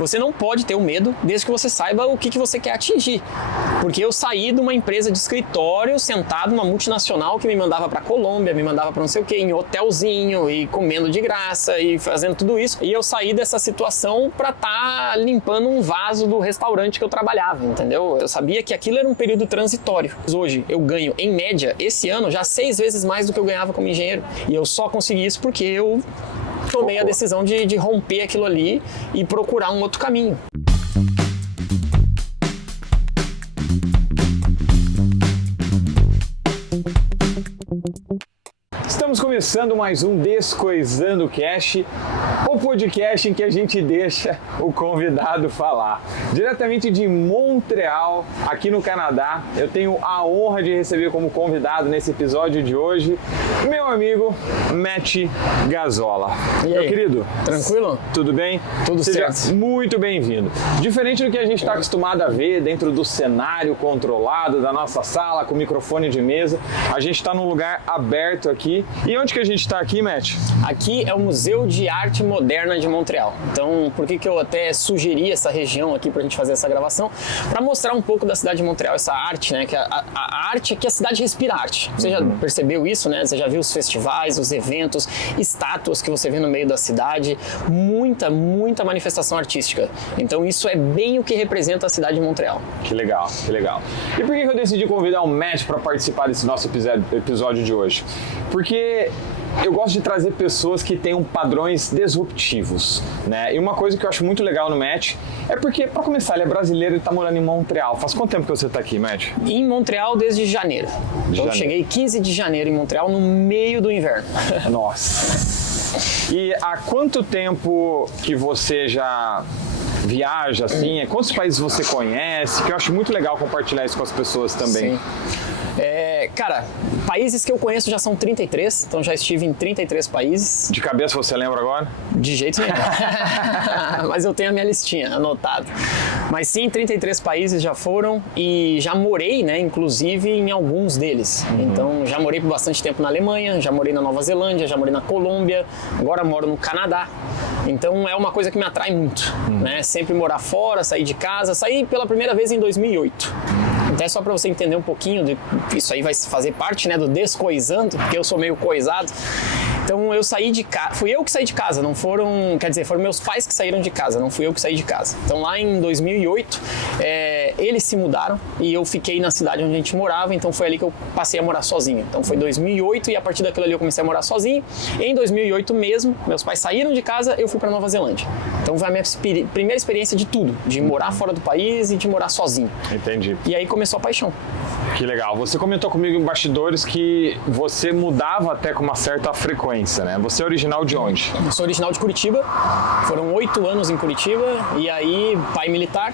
Você não pode ter o medo desde que você saiba o que você quer atingir. Porque eu saí de uma empresa de escritório, sentado numa multinacional que me mandava para Colômbia, me mandava para não sei o que, em hotelzinho e comendo de graça e fazendo tudo isso. E eu saí dessa situação para estar limpando um vaso do restaurante que eu trabalhava, entendeu? Eu sabia que aquilo era um período transitório. Hoje eu ganho, em média, esse ano, já 6 vezes mais do que eu ganhava como engenheiro. E eu só consegui isso porque eu tomei a decisão de romper aquilo ali e procurar um outro caminho. Estamos começando mais um Descoisando Cast, o podcast em que a gente deixa o convidado falar. Diretamente de Montreal, aqui no Canadá, eu tenho a honra de receber como convidado nesse episódio de hoje meu amigo Matt Gazzola. E aí, meu querido, tranquilo? Tudo bem? Tudo Seja certo. muito bem-vindo. Diferente do que a gente está acostumado a ver dentro do cenário controlado da nossa sala, com microfone de mesa, a gente está num lugar aberto aqui. E onde que a gente está aqui, Matt? Aqui é o Museu de Arte Moderna de Montreal. Então, por que eu até sugeri essa região aqui pra gente fazer essa gravação? Para mostrar um pouco da cidade de Montreal, essa arte, né? Que a arte aqui, a cidade respira arte. Você já percebeu isso, né? Você já viu os festivais, os eventos, estátuas que você vê no meio da cidade. Muita manifestação artística. Então, isso é bem o que representa a cidade de Montreal. Que legal, que legal. E por que eu decidi convidar o Matt para participar desse nosso episódio de hoje? Porque eu gosto de trazer pessoas que tenham padrões disruptivos, né? E uma coisa que eu acho muito legal no Matt é porque, para começar, ele é brasileiro e está morando em Montreal. Faz quanto tempo que você está aqui, Matt? Em Montreal desde janeiro. Então, eu cheguei 15 de janeiro em Montreal, no meio do inverno. Nossa! E há quanto tempo que você já viaja, assim? Quantos países você conhece? Que eu acho muito legal compartilhar isso com as pessoas também. Sim. Cara, países que eu conheço já são 33, então já estive em 33 países. De cabeça você lembra agora? De jeito nenhum. Mas eu tenho a minha listinha anotada. Mas sim, 33 países já foram e já morei, né, inclusive em alguns deles. Então já morei por bastante tempo na Alemanha, já morei na Nova Zelândia, já morei na Colômbia, agora moro no Canadá. Então é uma coisa que me atrai muito, né? Sempre morar fora, sair de casa. Saí pela primeira vez em 2008. Até só para você entender um pouquinho, isso aí vai fazer parte, né, do descoisando, porque eu sou meio coisado. Então eu saí de casa, fui eu que saí de casa, não foram, quer dizer, foram meus pais que saíram de casa, não fui eu que saí de casa. Então lá em 2008, eles se mudaram e eu fiquei na cidade onde a gente morava, então foi ali que eu passei a morar sozinho. Então foi 2008 e a partir daquilo ali eu comecei a morar sozinho. E em 2008 mesmo, meus pais saíram de casa, eu fui para Nova Zelândia. Então foi a minha primeira experiência de tudo, de morar fora do país e de morar sozinho. Entendi. E aí começou a paixão. Que legal. Você comentou comigo em bastidores que você mudava até com uma certa frequência, né? Você é original de onde? Eu sou original de Curitiba, foram 8 anos em Curitiba e aí pai militar,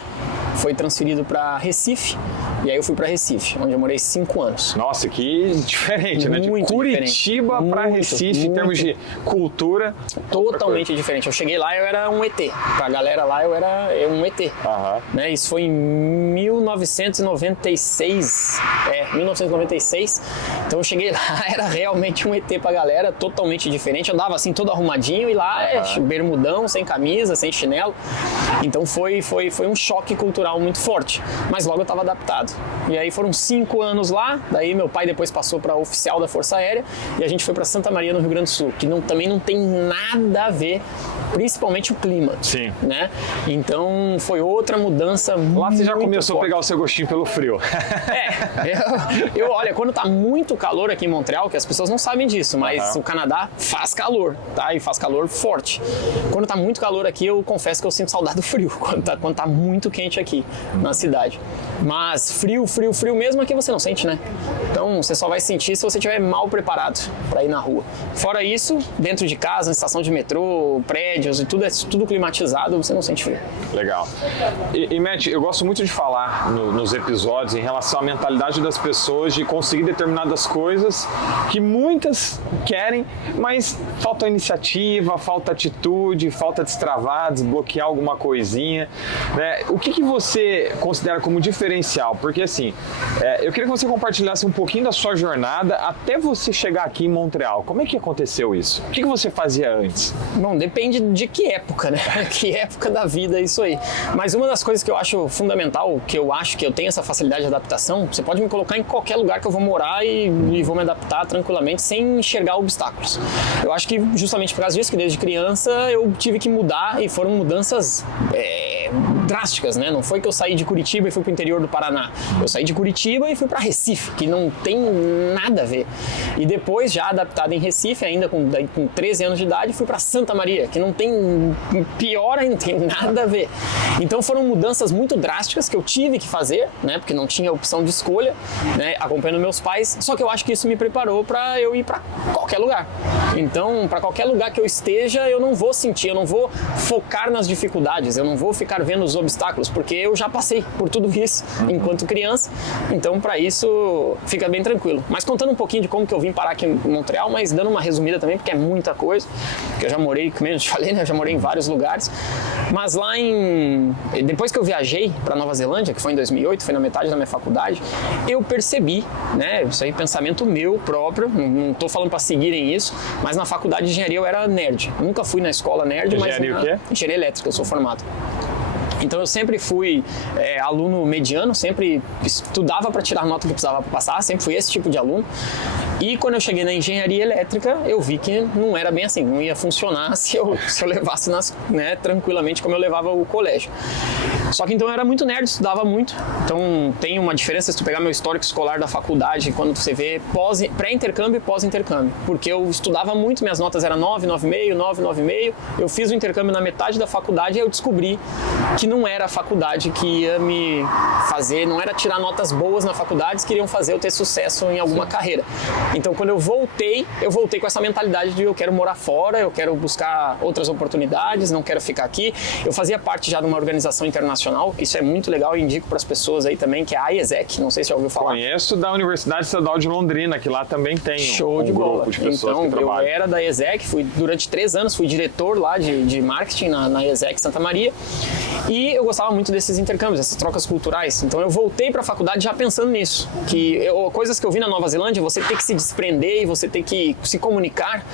foi transferido para Recife e aí eu fui para Recife, onde eu morei 5 anos. Nossa, que diferente, né? De Curitiba para Recife, em termos de cultura. Totalmente diferente. Eu cheguei lá, eu era um ET. Pra galera lá, eu era um ET. Né? Isso foi em 1996. 1996. Então eu cheguei lá, era realmente um ET pra galera, totalmente diferente. Eu andava assim, todo arrumadinho e lá bermudão, sem camisa, sem chinelo. Então foi um choque cultural muito forte. Mas logo eu tava adaptado. E aí foram 5 anos lá, daí meu pai depois passou para oficial da Força Aérea e a gente foi para Santa Maria, no Rio Grande do Sul, que também não tem nada a ver, principalmente o clima. Sim. Né? Então foi outra mudança muito Lá você já começou forte. A pegar o seu gostinho pelo frio. Olha, quando tá muito calor aqui em Montreal, que as pessoas não sabem disso, mas o Canadá faz calor, tá? E faz calor forte. Quando tá muito calor aqui, eu confesso que eu sinto saudade do frio, quando tá muito quente aqui na cidade. Mas frio mesmo aqui você não sente, né? Então você só vai sentir se você estiver mal preparado para ir na rua. Fora isso, dentro de casa, na estação de metrô, prédios e tudo climatizado, você não sente frio. Legal. E Matt, eu gosto muito de falar nos episódios em relação à mentalidade das pessoas de conseguir determinadas coisas que muitas querem, mas falta iniciativa, falta atitude, falta destravar, desbloquear alguma coisinha, né? O que você considera como diferencial? Porque assim, eu queria que você compartilhasse um pouquinho da sua jornada até você chegar aqui em Montreal. Como é que aconteceu isso? O que você fazia antes? Bom, depende de que época, né? Que época da vida é isso aí. Mas uma das coisas que eu acho fundamental, que eu acho que eu tenho essa facilidade de adaptação, você pode me colocar em qualquer lugar que eu vou morar e vou me adaptar tranquilamente, sem enxergar obstáculos. Eu acho que justamente por causa disso, que desde criança eu tive que mudar, e foram mudanças drásticas, né? Não foi que eu saí de Curitiba e fui para o interior do Paraná. Eu saí de Curitiba e fui para Recife, que não tem nada a ver. E depois, já adaptado em Recife, ainda com 13 anos de idade, fui para Santa Maria, que não tem, pior ainda, não tem nada a ver. Então foram mudanças muito drásticas que eu tive que fazer, né? Porque não tinha opção de escolha, né? Acompanhando meus pais. Só que eu acho que isso me preparou para eu ir para qualquer lugar. Então, para qualquer lugar que eu esteja, eu não vou sentir, eu não vou focar nas dificuldades, eu não vou ficar vendo os obstáculos, porque eu já passei por tudo isso enquanto criança. Então, para isso, fica bem tranquilo. Mas contando um pouquinho de como que eu vim parar aqui em Montreal, mas dando uma resumida também, porque é muita coisa, que eu já morei, como eu te falei, né? Eu já morei em vários lugares. Mas lá depois que eu viajei para Nova Zelândia, que foi em 2008, foi na metade da minha faculdade, eu percebi, né? Isso aí é pensamento meu próprio, não estou falando para seguirem isso, mas na faculdade de engenharia eu era nerd. Eu nunca fui na escola nerd, engenharia mas o quê? Engenharia elétrica, eu sou formado. Então eu sempre fui aluno mediano, sempre estudava para tirar a nota que precisava passar, sempre fui esse tipo de aluno. E quando eu cheguei na engenharia elétrica, eu vi que não era bem assim, não ia funcionar se eu levasse tranquilamente como eu levava o colégio. Só que então eu era muito nerd, estudava muito. Então tem uma diferença se tu pegar meu histórico escolar da faculdade, quando você vê pré-intercâmbio e pós-intercâmbio. Porque eu estudava muito, minhas notas eram 9, 9,5, 9, 9,5. Eu fiz o intercâmbio na metade da faculdade e eu descobri que não era a faculdade que ia me fazer, não era tirar notas boas na faculdade, eles queriam fazer eu ter sucesso em alguma carreira. Então quando eu voltei com essa mentalidade de eu quero morar fora, eu quero buscar outras oportunidades, não quero ficar aqui. Eu fazia parte já de uma organização internacional, isso é muito legal, eu indico para as pessoas aí também, que é a IESEC, não sei se já ouviu falar. Conheço da Universidade Estadual de Londrina, que lá também tem Show de bola. Grupo de pessoas então, que trabalham. Eu era da IESEC, durante 3 anos, fui diretor lá de marketing na IESEC Santa Maria, e eu gostava muito desses intercâmbios, dessas trocas culturais. Então eu voltei para a faculdade já pensando nisso, coisas que eu vi na Nova Zelândia, você ter que se desprender e você ter que se comunicar,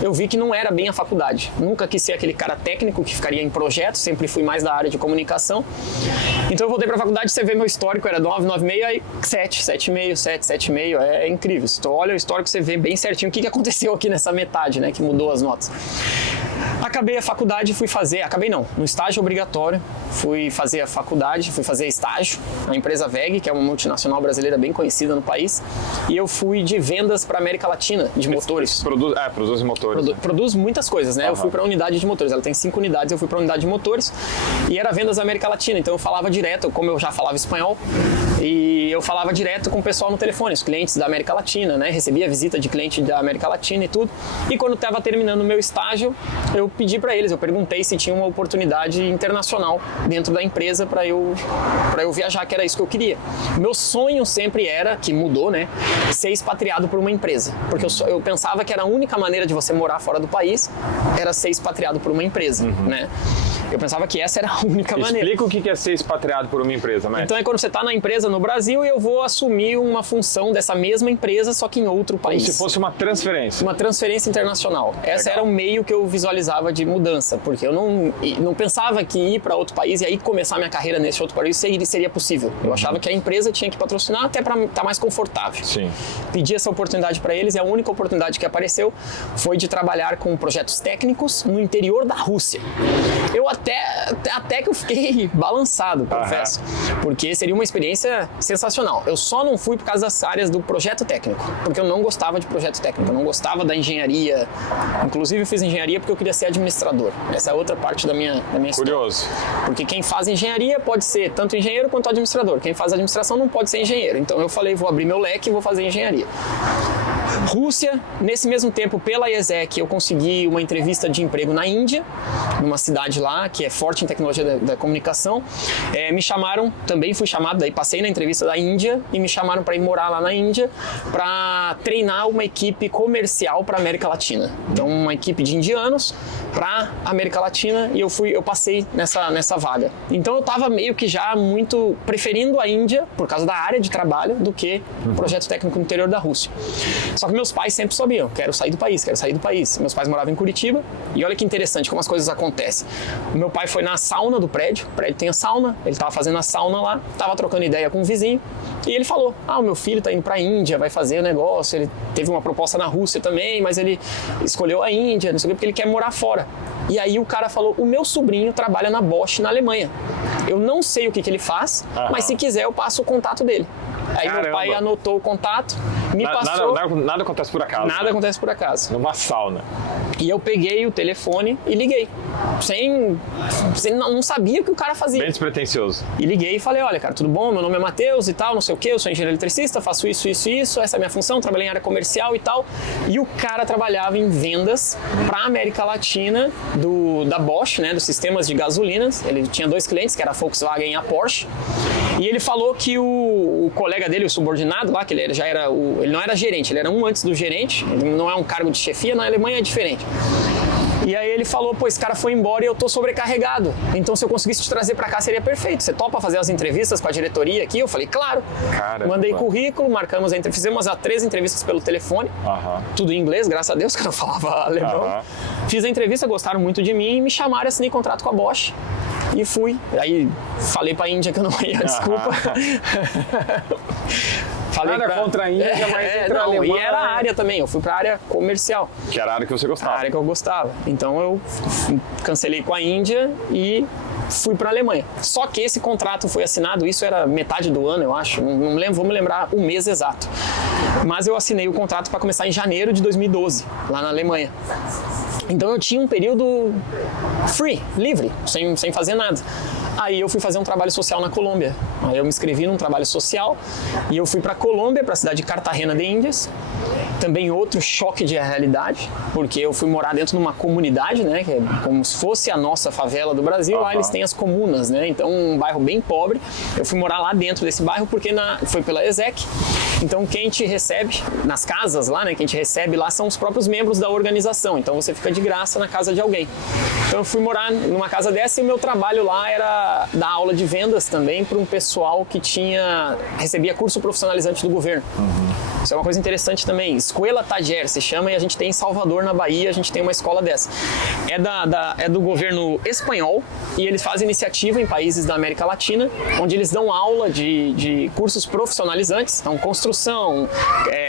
eu vi que não era bem a faculdade. Nunca quis ser aquele cara técnico que ficaria em projetos, sempre fui mais da área de comunicação. Então eu voltei para a faculdade, você vê meu histórico, era 9, 9,5, aí 7, 7,5, 7, 7,5, é incrível. Se tu olha o histórico, você vê bem certinho o que aconteceu aqui nessa metade, né, que mudou as notas. Acabei a faculdade e acabei não, no estágio obrigatório, fui fazer a faculdade, fui fazer estágio na empresa WEG, que é uma multinacional brasileira bem conhecida no país, e eu fui de vendas para a América Latina, de motores. Produz motores. Produz muitas coisas, né? Eu fui para a unidade de motores, ela tem 5 unidades, eu fui para a unidade de motores, e era vendas da América Latina, então eu falava direto, como eu já falava espanhol, e eu falava direto com o pessoal no telefone, os clientes da América Latina, né? Recebia visita de cliente da América Latina e tudo, e quando estava terminando o meu estágio, eu pedi para eles, eu perguntei se tinha uma oportunidade internacional dentro da empresa para eu viajar, que era isso que eu queria. Meu sonho sempre era, que mudou, né, ser expatriado por uma empresa, porque eu pensava que era a única maneira de você morar fora do país era ser expatriado por uma empresa, né? Eu pensava que essa era a única maneira. Explica o que é ser expatriado por uma empresa, Matt. Então é quando você está na empresa no Brasil e eu vou assumir uma função dessa mesma empresa, só que em outro país. Como se fosse uma transferência. Uma transferência internacional. Essa era o meio que eu visualizava de mudança, porque eu não pensava que ir para outro país e aí começar minha carreira nesse outro país seria possível. Eu achava que a empresa tinha que patrocinar até para estar mais confortável. Sim. Pedi essa oportunidade para eles e a única oportunidade que apareceu foi de trabalhar com projetos técnicos no interior da Rússia. Eu até que eu fiquei balançado, confesso, porque seria uma experiência sensacional. Eu só não fui por causa das áreas do projeto técnico, porque eu não gostava de projeto técnico, eu não gostava da engenharia. Inclusive eu fiz engenharia porque eu queria ser administrador. Essa é outra parte da minha história. Curioso. Porque quem faz engenharia pode ser tanto engenheiro quanto administrador. Quem faz administração não pode ser engenheiro. Então eu falei, vou abrir meu leque e vou fazer engenharia. Rússia, nesse mesmo tempo, pela IESEC, eu consegui uma entrevista de emprego na Índia, numa cidade lá que é forte em tecnologia da comunicação. Me chamaram, também fui chamado, daí passei na entrevista da Índia e me chamaram para ir morar lá na Índia para treinar uma equipe comercial para a América Latina. Então, uma equipe de indianos para América Latina e eu passei nessa vaga. Então eu estava meio que já muito preferindo a Índia por causa da área de trabalho do que o projeto técnico no interior da Rússia. Só que meus pais sempre sabiam, quero sair do país. Meus pais moravam em Curitiba e olha que interessante como as coisas acontecem. O meu pai foi na sauna do prédio, o prédio tem a sauna, ele estava fazendo a sauna lá, estava trocando ideia com um vizinho e ele falou, o meu filho está indo para a Índia, vai fazer o negócio, ele teve uma proposta na Rússia também, mas ele escolheu a Índia, não sei o que, porque ele quer morar fora. E aí o cara falou, o meu sobrinho trabalha na Bosch na Alemanha. Eu não sei o que ele faz, mas se quiser eu passo o contato dele. Aí Caramba. meu pai anotou o contato, me passou... Nada acontece por acaso. Nada acontece por acaso. Numa sauna. E eu peguei o telefone e liguei. Não sabia o que o cara fazia. Bem despretensioso. E liguei e falei, olha cara, tudo bom? Meu nome é Matheus e tal, não sei o que, eu sou engenheiro eletricista, faço isso, essa é a minha função, trabalhei em área comercial e tal. E o cara trabalhava em vendas para a América Latina da Bosch, né, dos sistemas de gasolinas. Ele tinha 2 clientes, que era a Volkswagen e a Porsche. E ele falou que o colega dele, o subordinado lá, que ele não era gerente, ele era um antes do gerente, ele não é um cargo de chefia, na Alemanha é diferente. E aí ele falou, esse cara foi embora e eu tô sobrecarregado. Então se eu conseguisse te trazer pra cá seria perfeito. Você topa fazer as entrevistas com a diretoria aqui? Eu falei, claro. Caramba. Mandei currículo, marcamos fizemos 3 entrevistas pelo telefone. Tudo em inglês, graças a Deus que eu não falava alemão. Fiz a entrevista, gostaram muito de mim e me chamaram, assinei contrato com a Bosch. E fui. Aí falei pra Índia que eu não ia, desculpa. Nada contra a Índia, mas entre a Alemanha... E era a área também, eu fui pra área comercial. Que era a área que você gostava. A área que eu gostava. Então eu cancelei com a Índia e fui pra Alemanha. Só que esse contrato foi assinado, isso era metade do ano, eu acho, não lembro, vou me lembrar o mês exato. Mas eu assinei o contrato para começar em janeiro de 2012, lá na Alemanha. Então eu tinha um período livre, sem fazer nada. Aí eu fui fazer um trabalho social na Colômbia. Aí eu me inscrevi num trabalho social e eu fui para Colômbia, para a cidade de Cartagena de Índias. Também outro choque de realidade, porque eu fui morar dentro de uma comunidade, né, que é como se fosse a nossa favela do Brasil. Lá eles têm as comunas, né, então um bairro bem pobre. Eu fui morar lá dentro desse bairro porque foi pela ESEC. Então quem te recebe nas casas lá, né, quem te recebe lá são os próprios membros da organização. Então você fica de graça na casa de alguém. Então eu fui morar numa casa dessa e o meu trabalho lá era dar aula de vendas também para um pessoal que recebia curso profissionalizante do governo. Isso é uma coisa interessante também. Escola Taller se chama, e a gente tem em Salvador, na Bahia, a gente tem uma escola dessa. É do governo espanhol e eles fazem iniciativa em países da América Latina, onde eles dão aula de cursos profissionalizantes, então construção,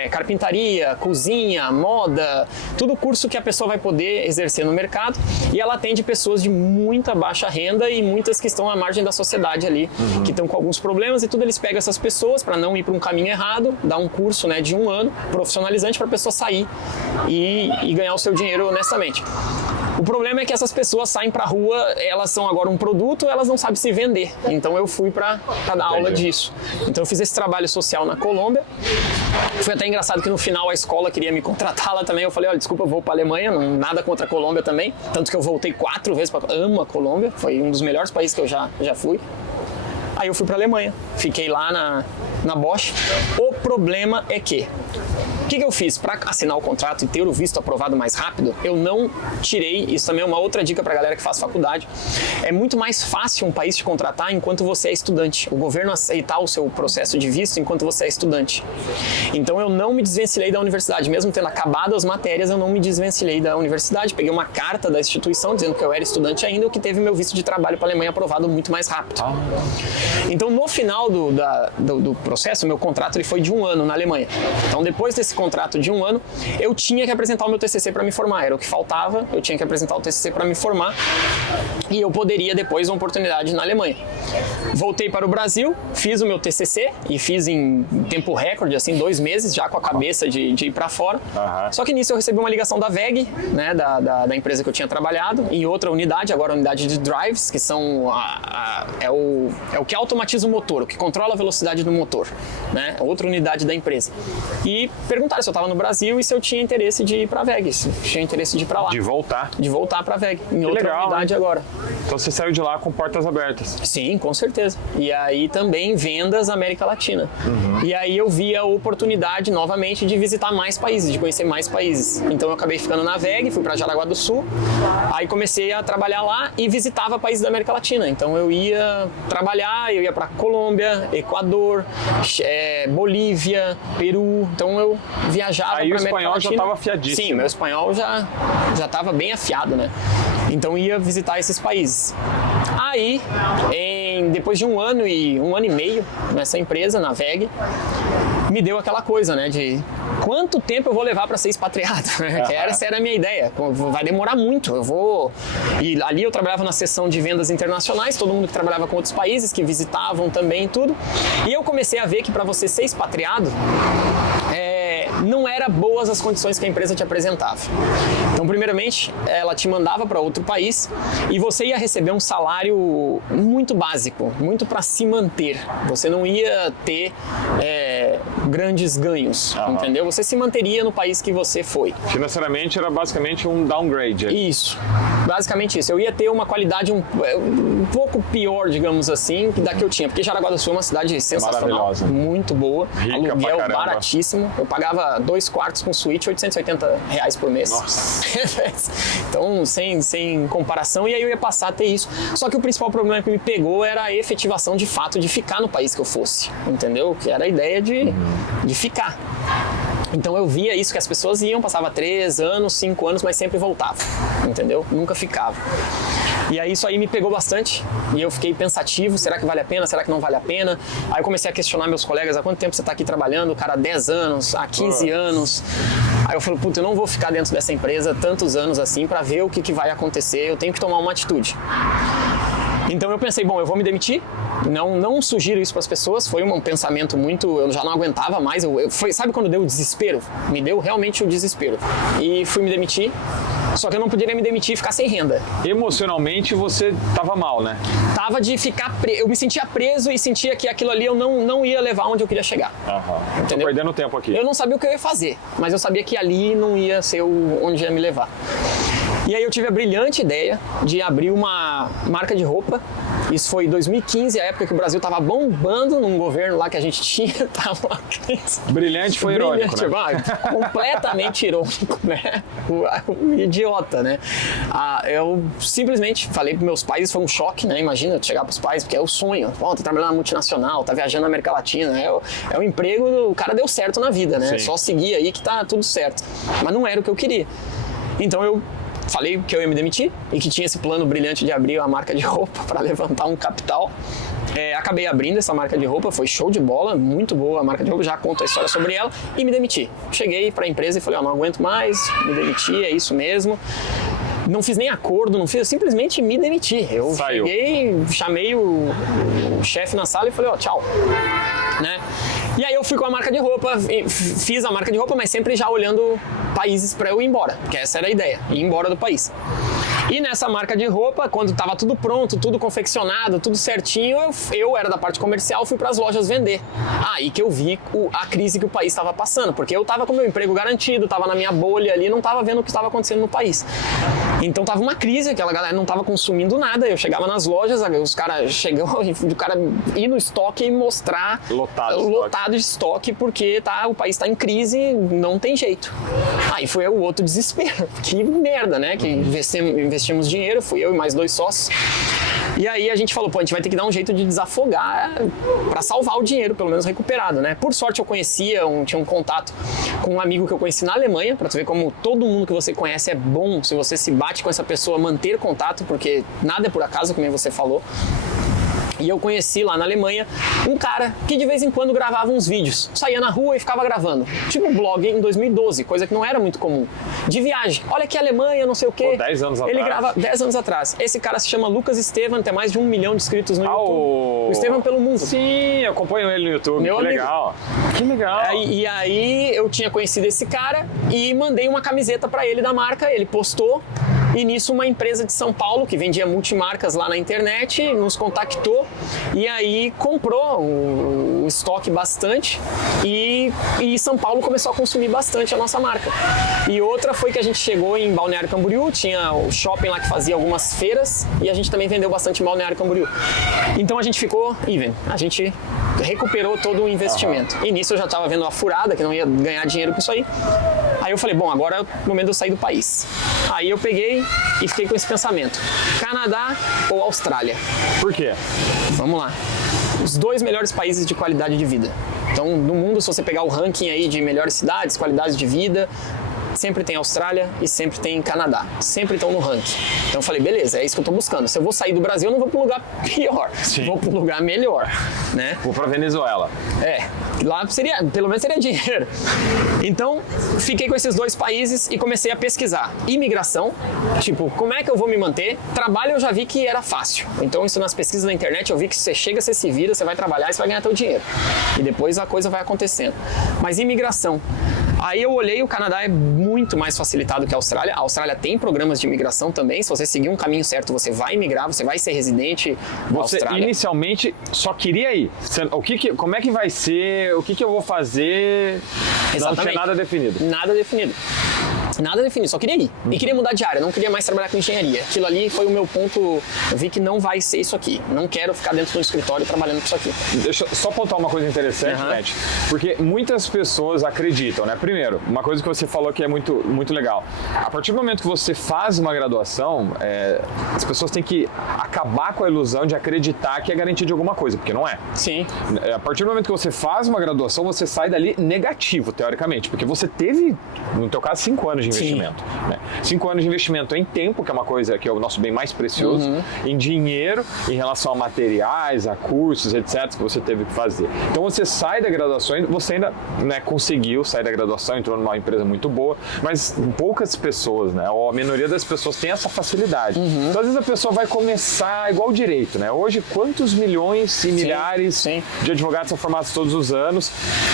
carpintaria, cozinha, moda, tudo curso que a pessoa vai poder exercer no mercado, e ela atende pessoas de muita baixa renda e muitas que estão à margem da sociedade ali, que estão com alguns problemas e tudo. Eles pegam essas pessoas para não ir para um caminho errado, dá um curso, né, de 1 ano profissionalizante para a pessoa sair e ganhar o seu dinheiro honestamente. O problema é que essas pessoas saem pra rua, elas são agora um produto, elas não sabem se vender. Então eu fui pra dar aula disso. Então eu fiz esse trabalho social na Colômbia. Foi até engraçado que no final a escola queria me contratar lá também. Eu falei, olha, desculpa, eu vou pra Alemanha, nada contra a Colômbia também. Tanto que eu voltei 4 vezes, amo a Colômbia, foi um dos melhores países que eu já fui. Aí eu fui pra Alemanha, fiquei lá na Bosch. O problema é que o que eu fiz? Para assinar o contrato e ter o visto aprovado mais rápido, eu não tirei, isso também é uma outra dica para a galera que faz faculdade, é muito mais fácil um país te contratar enquanto você é estudante, o governo aceitar o seu processo de visto enquanto você é estudante. Então eu não me desvencilhei da universidade, mesmo tendo acabado as matérias, eu não me desvencilhei da universidade, peguei uma carta da instituição dizendo que eu era estudante ainda, o que teve meu visto de trabalho para a Alemanha aprovado muito mais rápido. Então no final do processo, meu contrato ele foi de 1 ano na Alemanha. Então depois desse contrato de 1 ano, eu tinha que apresentar o meu TCC para me formar, era o que faltava, eu tinha que apresentar o TCC para me formar e eu poderia depois uma oportunidade na Alemanha. Voltei para o Brasil, fiz o meu TCC e fiz em tempo recorde, assim, 2 meses, já com a cabeça de ir para fora. Só que nisso eu recebi uma ligação da WEG, né, da empresa que eu tinha trabalhado, em outra unidade, agora a unidade de drives, que são é o que automatiza o motor, o que controla a velocidade do motor, né, outra unidade da empresa. E perguntaram se eu estava no Brasil e se eu tinha interesse de ir para a WEG, se eu tinha interesse de ir para lá. De voltar? De voltar para a WEG, em outra unidade agora. Então você saiu de lá com portas abertas? Sim, com certeza. E aí também vendas América Latina. E aí eu vi a oportunidade novamente de visitar mais países, de conhecer mais países. Então eu acabei ficando na VEG, fui para Jaraguá do Sul, aí comecei a trabalhar lá e visitava países da América Latina. Então eu ia trabalhar, eu ia para Colômbia, Equador, Bolívia, Peru. Então eu viajava para América Latina. Aí o espanhol já estava afiadíssimo. Sim, meu espanhol já estava bem afiado, né? Então ia visitar esses países. Aí, depois de um ano e meio nessa empresa, na VEG, me deu aquela coisa, né, de quanto tempo eu vou levar para ser expatriado, né? Que essa era a minha ideia. Vai demorar muito, E ali eu trabalhava na seção de vendas internacionais, todo mundo que trabalhava com outros países, que visitavam também tudo. E eu comecei a ver que para você ser expatriado, não eram boas as condições que a empresa te apresentava. Então, primeiramente, ela te mandava para outro país e você ia receber um salário muito básico, muito para se manter. Você não ia ter grandes ganhos, entendeu? Você se manteria no país que você foi. Financeiramente era basicamente um downgrade. Isso, basicamente isso. Eu ia ter uma qualidade um pouco pior, digamos assim, da que eu tinha, porque Jaraguá do Sul é uma cidade sensacional, muito boa, rica, aluguel baratíssimo. Eu pagava 2 quartos com suíte, R$880 por mês. Nossa. Então, sem comparação, e aí eu ia passar a ter isso. Só que o principal problema que me pegou era a efetivação de fato de ficar no país que eu fosse, entendeu? Que era a ideia de ficar. Então eu via isso, que as pessoas iam, passava 3 anos, 5 anos, mas sempre voltavam, entendeu? Nunca ficava. E aí isso aí me pegou bastante e eu fiquei pensativo, será que vale a pena, será que não vale a pena? Aí eu comecei a questionar meus colegas, há quanto tempo você está aqui trabalhando? O cara, há 10 anos, há 15 anos. Aí eu falei, puta, eu não vou ficar dentro dessa empresa tantos anos assim para ver o que vai acontecer, eu tenho que tomar uma atitude. Então eu pensei, bom, eu vou me demitir, não sugiro isso para as pessoas, foi um pensamento muito, eu já não aguentava mais, sabe quando deu o desespero? Me deu realmente o desespero. E fui me demitir, só que eu não poderia me demitir e ficar sem renda. Emocionalmente você tava mal, né? Tava de ficar eu me sentia preso e sentia que aquilo ali eu não ia levar onde eu queria chegar. Entendeu? Tô perdendo tempo aqui. Eu não sabia o que eu ia fazer, mas eu sabia que ali não ia ser onde ia me levar. E aí eu tive a brilhante ideia de abrir uma marca de roupa. Isso foi em 2015, a época que o Brasil estava bombando num governo lá que a gente tinha. Tava uma crise. Brilhante foi irônico, né? Completamente irônico, né? O idiota, né? Eu simplesmente falei para meus pais, foi um choque, né? Imagina chegar para os pais, porque é o sonho. Tá trabalhando na multinacional, tá viajando na América Latina, é o emprego, o cara deu certo na vida, né? Só seguir aí que tá tudo certo. Mas não era o que eu queria. Então eu falei que eu ia me demitir e que tinha esse plano brilhante de abrir uma marca de roupa para levantar um capital. Acabei abrindo essa marca de roupa, foi show de bola, muito boa a marca de roupa, já conto a história sobre ela e me demiti. Cheguei para a empresa e falei, não aguento mais, me demiti, é isso mesmo. Não fiz nem acordo, eu simplesmente me demiti. Eu cheguei, chamei o chefe na sala e falei, tchau. Né? E aí eu fui com a marca de roupa, fiz a marca de roupa, mas sempre já olhando países para eu ir embora, porque essa era a ideia, ir embora do país. E nessa marca de roupa, quando estava tudo pronto, tudo confeccionado, tudo certinho, eu era da parte comercial, fui para as lojas vender. Aí que eu vi a crise que o país estava passando, porque eu estava com meu emprego garantido, estava na minha bolha ali, não estava vendo o que estava acontecendo no país. Então tava uma crise, aquela galera não estava consumindo nada, eu chegava nas lojas, os caras chegam, o cara ir no estoque e mostrar lotado de estoque, porque o país está em crise, não tem jeito. Aí foi o outro desespero, que merda, né, que investimos dinheiro, fui eu e mais 2 sócios. E aí a gente falou, a gente vai ter que dar um jeito de desafogar para salvar o dinheiro, pelo menos recuperado, né? Por sorte eu tinha um contato com um amigo que eu conheci na Alemanha, para tu ver como todo mundo que você conhece é bom se você se bate com essa pessoa, manter contato, porque nada é por acaso, como você falou. E eu conheci lá na Alemanha um cara que de vez em quando gravava uns vídeos. Saía na rua e ficava gravando. Tipo um blog em 2012, coisa que não era muito comum. De viagem. Olha aqui a Alemanha, não sei o quê. 10 anos atrás. Ele grava 10 anos atrás. Esse cara se chama Lucas Estevan, tem mais de 1 milhão de inscritos no YouTube. O Estevan pelo mundo. Sim, eu acompanho ele no YouTube. Meu que amigo. Legal. Que legal. E aí eu tinha conhecido esse cara e mandei uma camiseta pra ele da marca. Ele postou. E nisso uma empresa de São Paulo, que vendia multimarcas lá na internet, nos contactou e aí comprou o estoque bastante e São Paulo começou a consumir bastante a nossa marca. E outra foi que a gente chegou em Balneário Camboriú, tinha o shopping lá que fazia algumas feiras e a gente também vendeu bastante em Balneário Camboriú. Então a gente ficou even, a gente recuperou todo o investimento. E nisso eu já estava vendo uma furada, que não ia ganhar dinheiro com isso aí. Aí eu falei, bom, agora é o momento de eu sair do país. Aí eu peguei e fiquei com esse pensamento, Canadá ou Austrália? Por quê? Vamos lá. Os 2 melhores países de qualidade de vida. Então, no mundo, se você pegar o ranking aí de melhores cidades, qualidade de vida, sempre tem Austrália e sempre tem Canadá. Sempre estão no ranking. Então eu falei, beleza, é isso que eu estou buscando. Se eu vou sair do Brasil, eu não vou para um lugar pior. Sim. Vou para um lugar melhor, né? Vou para Venezuela. Lá pelo menos seria dinheiro. Então, fiquei com esses 2 países e comecei a pesquisar. Imigração, tipo, como é que eu vou me manter? Trabalho eu já vi que era fácil. Então, isso nas pesquisas na internet, eu vi que você chega, você se vira, você vai trabalhar e você vai ganhar teu dinheiro. E depois a coisa vai acontecendo. Mas imigração. Aí eu olhei, o Canadá é muito mais facilitado que a Austrália. A Austrália tem programas de imigração também. Se você seguir um caminho certo, você vai migrar, você vai ser residente da Austrália. Você inicialmente só queria ir. Como é que vai ser? O que eu vou fazer? Exatamente. Não tinha nada definido. Nada definido. Nada definido, só queria ir. E queria mudar de área, não queria mais trabalhar com engenharia. Aquilo ali foi o meu ponto, eu vi que não vai ser isso aqui. Não quero ficar dentro do escritório trabalhando com isso aqui. Deixa eu só apontar uma coisa interessante, Matt, porque muitas pessoas acreditam, né? Primeiro, uma coisa que você falou que é muito, muito legal. A partir do momento que você faz uma graduação, as pessoas têm que acabar com a ilusão de acreditar que é garantia de alguma coisa, porque não é. Sim. A partir do momento que você faz uma graduação, você sai dali negativo, teoricamente, porque você teve, no teu caso, 5 anos de investimento. Né? 5 anos de investimento em tempo, que é uma coisa que é o nosso bem mais precioso, em dinheiro, em relação a materiais, a cursos, etc., que você teve que fazer. Então você sai da graduação, você ainda conseguiu sair da graduação, entrou numa empresa muito boa, mas poucas pessoas, né, ou a minoria das pessoas tem essa facilidade. Então às vezes a pessoa vai começar igual o direito, né? Hoje, quantos milhões e milhares de advogados são formados todos os anos?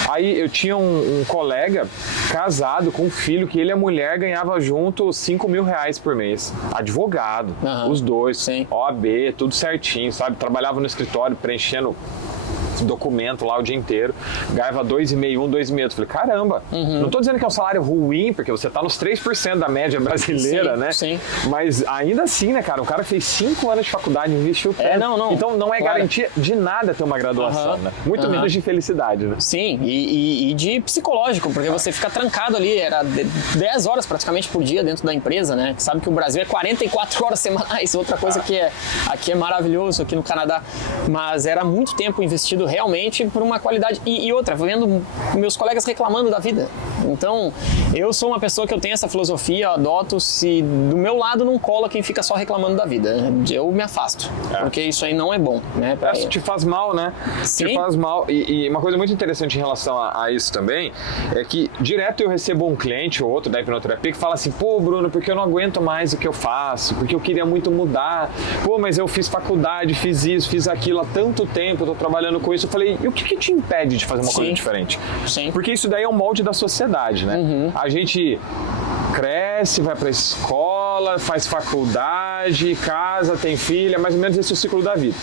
Aí eu tinha um colega casado com um filho que ele e a mulher ganhava junto R$5.000 por mês. Advogado, os dois, OAB, tudo certinho, sabe? Trabalhava no escritório preenchendo documento lá o dia inteiro, ganhava 2,5, 2,5. Falei, caramba, não tô dizendo que é um salário ruim, porque você tá nos 3% da média brasileira, né? Sim. Mas ainda assim, né, cara, o cara fez 5 anos de faculdade, investiu tempo. Então não é garantia de nada ter uma graduação, né? Muito menos de felicidade, né? Sim, e de psicológico, porque você fica trancado ali, era 10 horas praticamente por dia dentro da empresa, né? Sabe que o Brasil é 44 horas semanais, outra coisa que aqui é maravilhoso, aqui no Canadá, mas era muito tempo investido realmente por uma qualidade. E outra, vendo meus colegas reclamando da vida. Então, eu sou uma pessoa que eu tenho essa filosofia, eu adoto, se do meu lado não cola quem fica só reclamando da vida. Eu me afasto, porque isso aí não é bom, né? Isso te faz mal, né? Sim. Te faz mal. E uma coisa muito interessante em relação a isso também, é que direto eu recebo um cliente ou outro da hipnoterapia que fala assim, pô, Bruno, porque eu não aguento mais o que eu faço, porque eu queria muito mudar, pô, mas eu fiz faculdade, fiz isso, fiz aquilo há tanto tempo, eu tô trabalhando com isso. Eu falei, e o que te impede de fazer uma coisa diferente? Sim. Porque isso daí é um molde da sociedade, né? A gente cresce, vai pra escola, faz faculdade, casa, tem filha, mais ou menos esse é o ciclo da vida.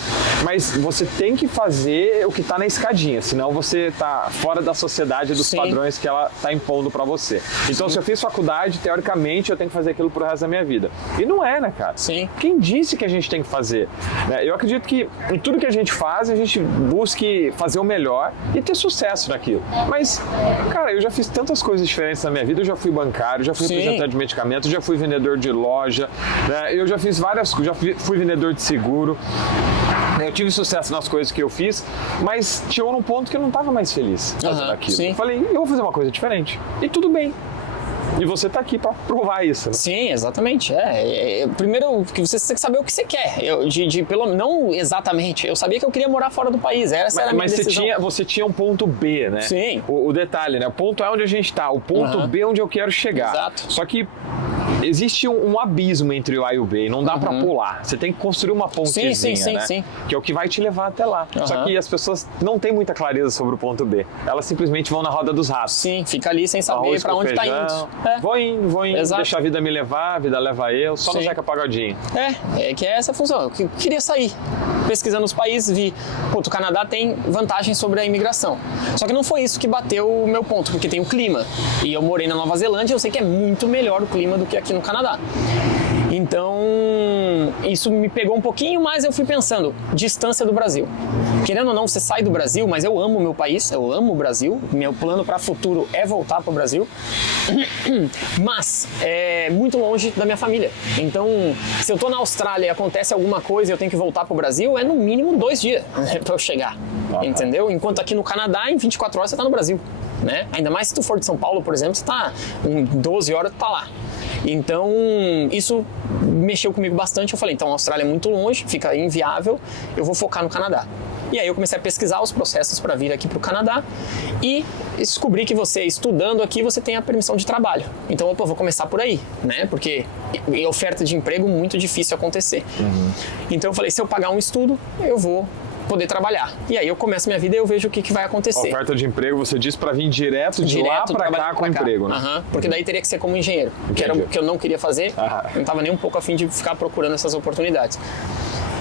Mas você tem que fazer o que tá na escadinha, senão você tá fora da sociedade, dos padrões que ela tá impondo pra você. Então, se eu fiz faculdade, teoricamente, eu tenho que fazer aquilo pro resto da minha vida. E não é, né, cara? Sim. Quem disse que a gente tem que fazer? Eu acredito que em tudo que a gente faz, a gente busque fazer o melhor e ter sucesso naquilo. Mas, cara, eu já fiz tantas coisas diferentes na minha vida, eu já fui bancário, já fui representante de medicamentos, já fui vendedor de loja, né? Eu já fiz fui vendedor de seguro. Eu tive sucesso nas coisas que eu fiz, mas chegou num ponto que eu não estava mais feliz fazendo aquilo. Eu falei, eu vou fazer uma coisa diferente. E tudo bem. E você tá aqui para provar isso, né? Sim, exatamente. Primeiro, você tem que saber o que você quer. Não exatamente. Eu sabia que eu queria morar fora do país. Essa era a minha decisão. Mas você tinha um ponto B, né? Sim. O detalhe, né? O ponto A é onde a gente tá. O ponto B é onde eu quero chegar. Exato. Só que existe um abismo entre o A e o B, e não dá pra pular. Você tem que construir uma pontezinha, né? Sim. Que é o que vai te levar até lá. Só que as pessoas não têm muita clareza sobre o ponto B. Elas simplesmente vão na roda dos ratos. Sim, fica ali sem saber pra onde tá indo. Vou indo, Exato. deixa a vida me levar, a vida leva eu, só no Sim. Zeca Pagodinho. É que é essa a função. Eu queria sair. Pesquisando os países, vi, o Canadá tem vantagens sobre a imigração. Só que não foi isso que bateu o meu ponto, porque tem o clima. E eu morei na Nova Zelândia, eu sei que é muito melhor o clima do que aqui no Canadá. Então, isso me pegou um pouquinho, mas eu fui pensando, distância do Brasil. Querendo ou não, você sai do Brasil, mas eu amo o meu país, eu amo o Brasil, meu plano para futuro é voltar para o Brasil, mas é muito longe da minha família. Então, se eu tô na Austrália e acontece alguma coisa e eu tenho que voltar para o Brasil, é no mínimo 2 dias para eu chegar, entendeu? Enquanto aqui no Canadá, em 24 horas você tá no Brasil, né? Ainda mais se tu for de São Paulo, por exemplo, você tá em 12 horas, tu tá lá. Então, isso mexeu comigo bastante. Eu falei, então a Austrália é muito longe, fica inviável, eu vou focar no Canadá. E aí eu comecei a pesquisar os processos para vir aqui para o Canadá e descobri que você, estudando aqui, você tem a permissão de trabalho. Então, vou começar por aí, né? Porque em oferta de emprego, muito difícil acontecer. Então eu falei, se eu pagar um estudo, eu vou poder trabalhar. E aí eu começo minha vida e eu vejo o que vai acontecer. Oferta de emprego, você disse para vir direto de lá para cá com emprego, né? Porque daí teria que ser como engenheiro, que era o que eu não queria fazer. Eu não estava nem um pouco afim de ficar procurando essas oportunidades.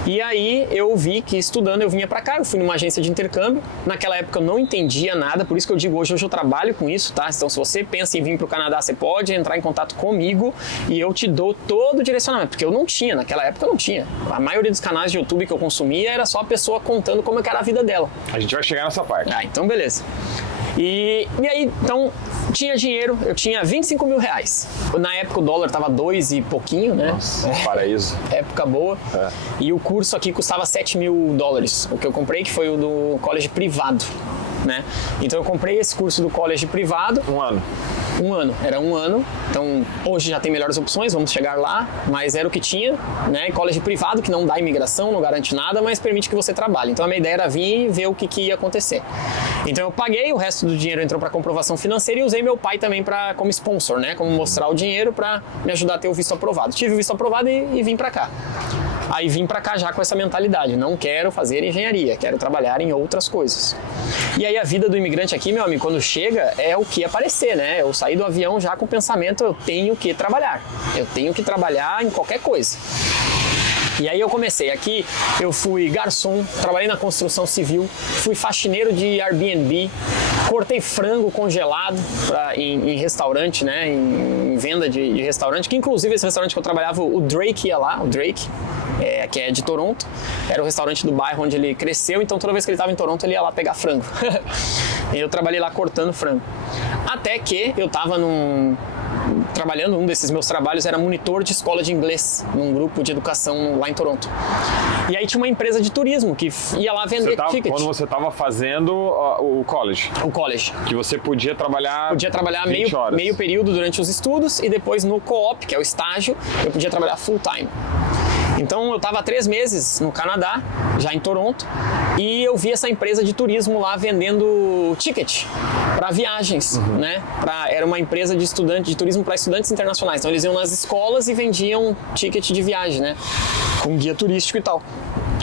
E aí eu vi que estudando eu vinha pra cá, eu fui numa agência de intercâmbio. Naquela época eu não entendia nada, por isso que eu digo hoje eu trabalho com isso, tá? Então se você pensa em vir pro Canadá, você pode entrar em contato comigo e eu te dou todo o direcionamento, porque eu não tinha, naquela época eu não tinha. A maioria dos canais de YouTube que eu consumia era só a pessoa contando como é que era a vida dela. A gente vai chegar nessa parte. Então beleza. E aí, então, tinha dinheiro, eu tinha 25 mil reais. Na época o dólar tava 2 e pouquinho, né? Nossa, paraíso. Época boa. E o curso aqui custava 7 mil dólares. O que eu comprei, que foi o do college privado, né? Então eu comprei esse curso do college privado. Um ano. Era um ano, então hoje já tem melhores opções, vamos chegar lá, mas era o que tinha, né? College privado, que não dá imigração, não garante nada, mas permite que você trabalhe. Então a minha ideia era vir e ver o que ia acontecer. Então eu paguei, o resto do dinheiro entrou para comprovação financeira e usei meu pai também como sponsor, né? Como mostrar o dinheiro para me ajudar a ter o visto aprovado. Tive o visto aprovado e vim para cá. Aí vim pra cá já com essa mentalidade, não quero fazer engenharia, quero trabalhar em outras coisas. E aí a vida do imigrante aqui, meu amigo, quando chega é o que aparecer, né? Eu saí do avião já com o pensamento, eu tenho que trabalhar em qualquer coisa. E aí eu comecei aqui, eu fui garçom, trabalhei na construção civil, fui faxineiro de Airbnb, cortei frango congelado em restaurante, né, em venda de restaurante, que inclusive esse restaurante que eu trabalhava, o Drake ia lá, que é de Toronto, era o restaurante do bairro onde ele cresceu, então toda vez que ele estava em Toronto ele ia lá pegar frango. E eu trabalhei lá cortando frango. Até que eu estava trabalhando, um desses meus trabalhos era monitor de escola de inglês, num grupo de educação lá em Toronto. E aí tinha uma empresa de turismo que ia lá vender ticket. Quando você estava fazendo o college? O college. Que você podia trabalhar meio período durante os estudos e depois no co-op, que é o estágio, eu podia trabalhar full time. Então eu estava há 3 meses no Canadá, já em Toronto, e eu vi essa empresa de turismo lá vendendo ticket para viagens, né? Era uma empresa de turismo para estudantes internacionais. Então eles iam nas escolas e vendiam ticket de viagem, né? Com guia turístico e tal.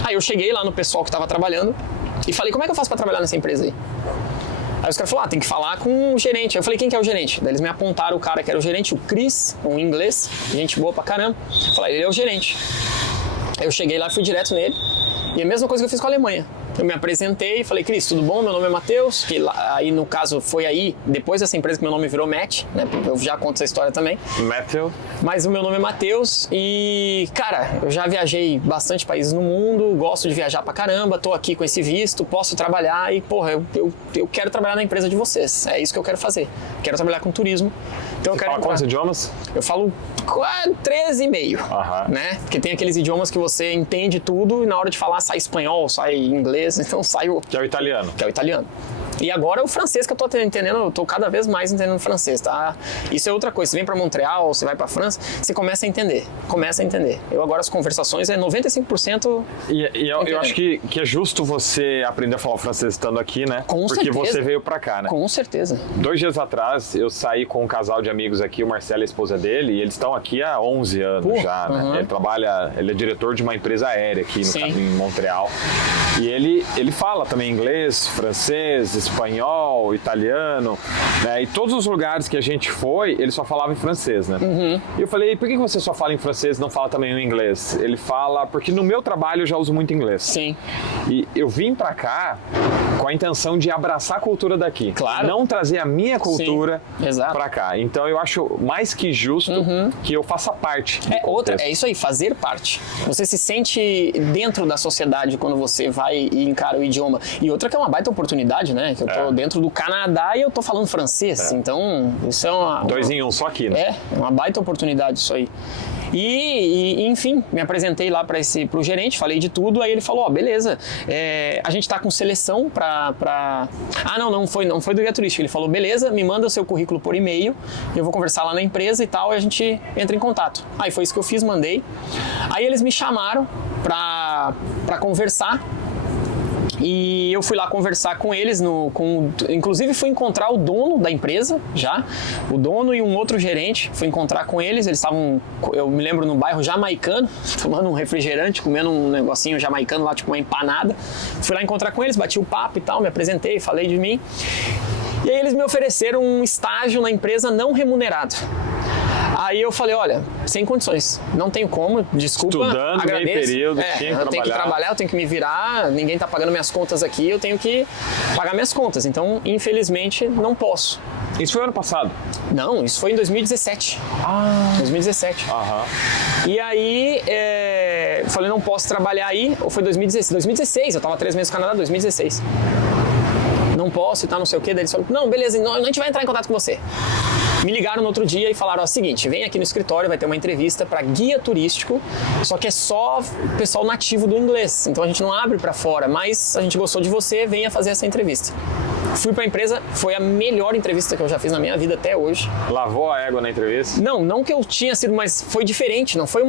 Aí eu cheguei lá no pessoal que estava trabalhando e falei, como é que eu faço para trabalhar nessa empresa aí? Aí os caras falaram, tem que falar com o gerente. Aí eu falei, quem que é o gerente? Daí eles me apontaram o cara que era o gerente, o Chris, um inglês, gente boa pra caramba. Eu falei, ele é o gerente. Aí eu cheguei lá e fui direto nele. E a mesma coisa que eu fiz com a Alemanha. Eu me apresentei e falei, Cris, tudo bom? Meu nome é Matheus, que lá, aí no caso foi aí, depois dessa empresa que meu nome virou Matt, né? Eu já conto essa história também. Matthew. Mas o meu nome é Matheus e, cara, eu já viajei bastante países no mundo, gosto de viajar pra caramba, tô aqui com esse visto, posso trabalhar e, porra, eu quero trabalhar na empresa de vocês. É isso que eu quero fazer. Quero trabalhar com turismo. Então, Você fala quantos idiomas? Eu falo 13,5, né? Porque tem aqueles idiomas que você entende tudo e na hora de falar sai espanhol, sai inglês, então sai o... Que é o italiano. Que é o italiano. E agora o francês que eu tô entendendo, eu tô cada vez mais entendendo francês, tá? Isso é outra coisa, você vem para Montreal, você vai para França, você começa a entender. Eu agora as conversações é 95%. E eu acho que é justo você aprender a falar francês estando aqui, né? Com Porque certeza. você veio pra cá, né? Com certeza. 2 dias atrás, eu saí com um casal de amigos aqui, o Marcelo e a esposa dele, e eles estão aqui há 11 anos já, né? Ele é diretor de uma empresa aérea aqui em Montreal. E ele fala também inglês, francês, espanhol, italiano, né? E todos os lugares que a gente foi, ele só falava em francês, né? E eu falei, por que você só fala em francês e não fala também o inglês? Ele fala, porque no meu trabalho eu já uso muito inglês. Sim. E eu vim pra cá com a intenção de abraçar a cultura daqui. Claro. Não trazer a minha cultura pra cá. Então eu acho mais que justo que eu faça parte. É isso aí, fazer parte. Você se sente dentro da sociedade quando você vai e encara o idioma. E outra que é uma baita oportunidade, né? Que eu tô dentro do Canadá e eu tô falando francês. Então, isso é uma... 2 em 1, só aqui, né? É uma baita oportunidade isso aí. E enfim, me apresentei lá pro gerente, falei de tudo, aí ele falou, beleza, a gente tá com seleção pra... não foi do Guia Turístico, ele falou, beleza, me manda o seu currículo por e-mail, eu vou conversar lá na empresa e tal, e a gente entra em contato. Aí foi isso que eu fiz, mandei. Aí eles me chamaram pra conversar, e eu fui lá conversar com eles, inclusive fui encontrar o dono da empresa já, o dono e um outro gerente, fui encontrar com eles, estavam, eu me lembro, no bairro Jamaicano, tomando um refrigerante, comendo um negocinho jamaicano lá, tipo uma empanada. Fui lá encontrar com eles, bati o papo e tal, me apresentei, falei de mim. E aí eles me ofereceram um estágio na empresa não remunerado. Aí eu falei, olha, sem condições, não tenho como, desculpa, estudando, agradeço. meio período, eu tenho que trabalhar, eu tenho que me virar, ninguém tá pagando minhas contas aqui, eu tenho que pagar minhas contas, então, infelizmente, não posso. Isso foi ano passado? Não, isso foi em 2017. 2017. E aí, falei, não posso trabalhar aí, ou foi 2016? 2016, eu tava 3 meses no Canadá, 2016. Não posso e tal, não sei o que, daí eles falaram, não, beleza, a gente vai entrar em contato com você. Me ligaram no outro dia e falaram, seguinte, vem aqui no escritório, vai ter uma entrevista para guia turístico, só que é só pessoal nativo do inglês, então a gente não abre para fora, mas a gente gostou de você, venha fazer essa entrevista. Fui pra empresa, foi a melhor entrevista que eu já fiz na minha vida até hoje. Lavou a égua na entrevista? Não que eu tinha sido, mas foi diferente, não foi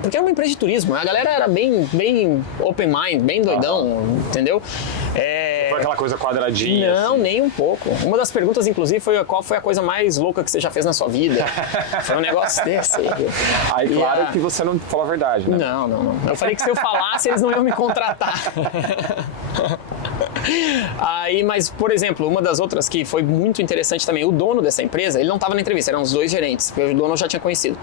porque era uma empresa de turismo, a galera era bem open mind, bem doidão, entendeu? Não foi aquela coisa quadradinha? Não, assim. Nem um pouco. Uma das perguntas, inclusive, foi qual foi a coisa mais louca que você já fez na sua vida. Foi um negócio desse. Aí, claro que você não falou a verdade, né? Não. Eu falei que se eu falasse, eles não iam me contratar. Aí, mas, por exemplo, uma das outras que foi muito interessante também, o dono dessa empresa, ele não estava na entrevista, eram os 2 gerentes, porque o dono eu já tinha conhecido.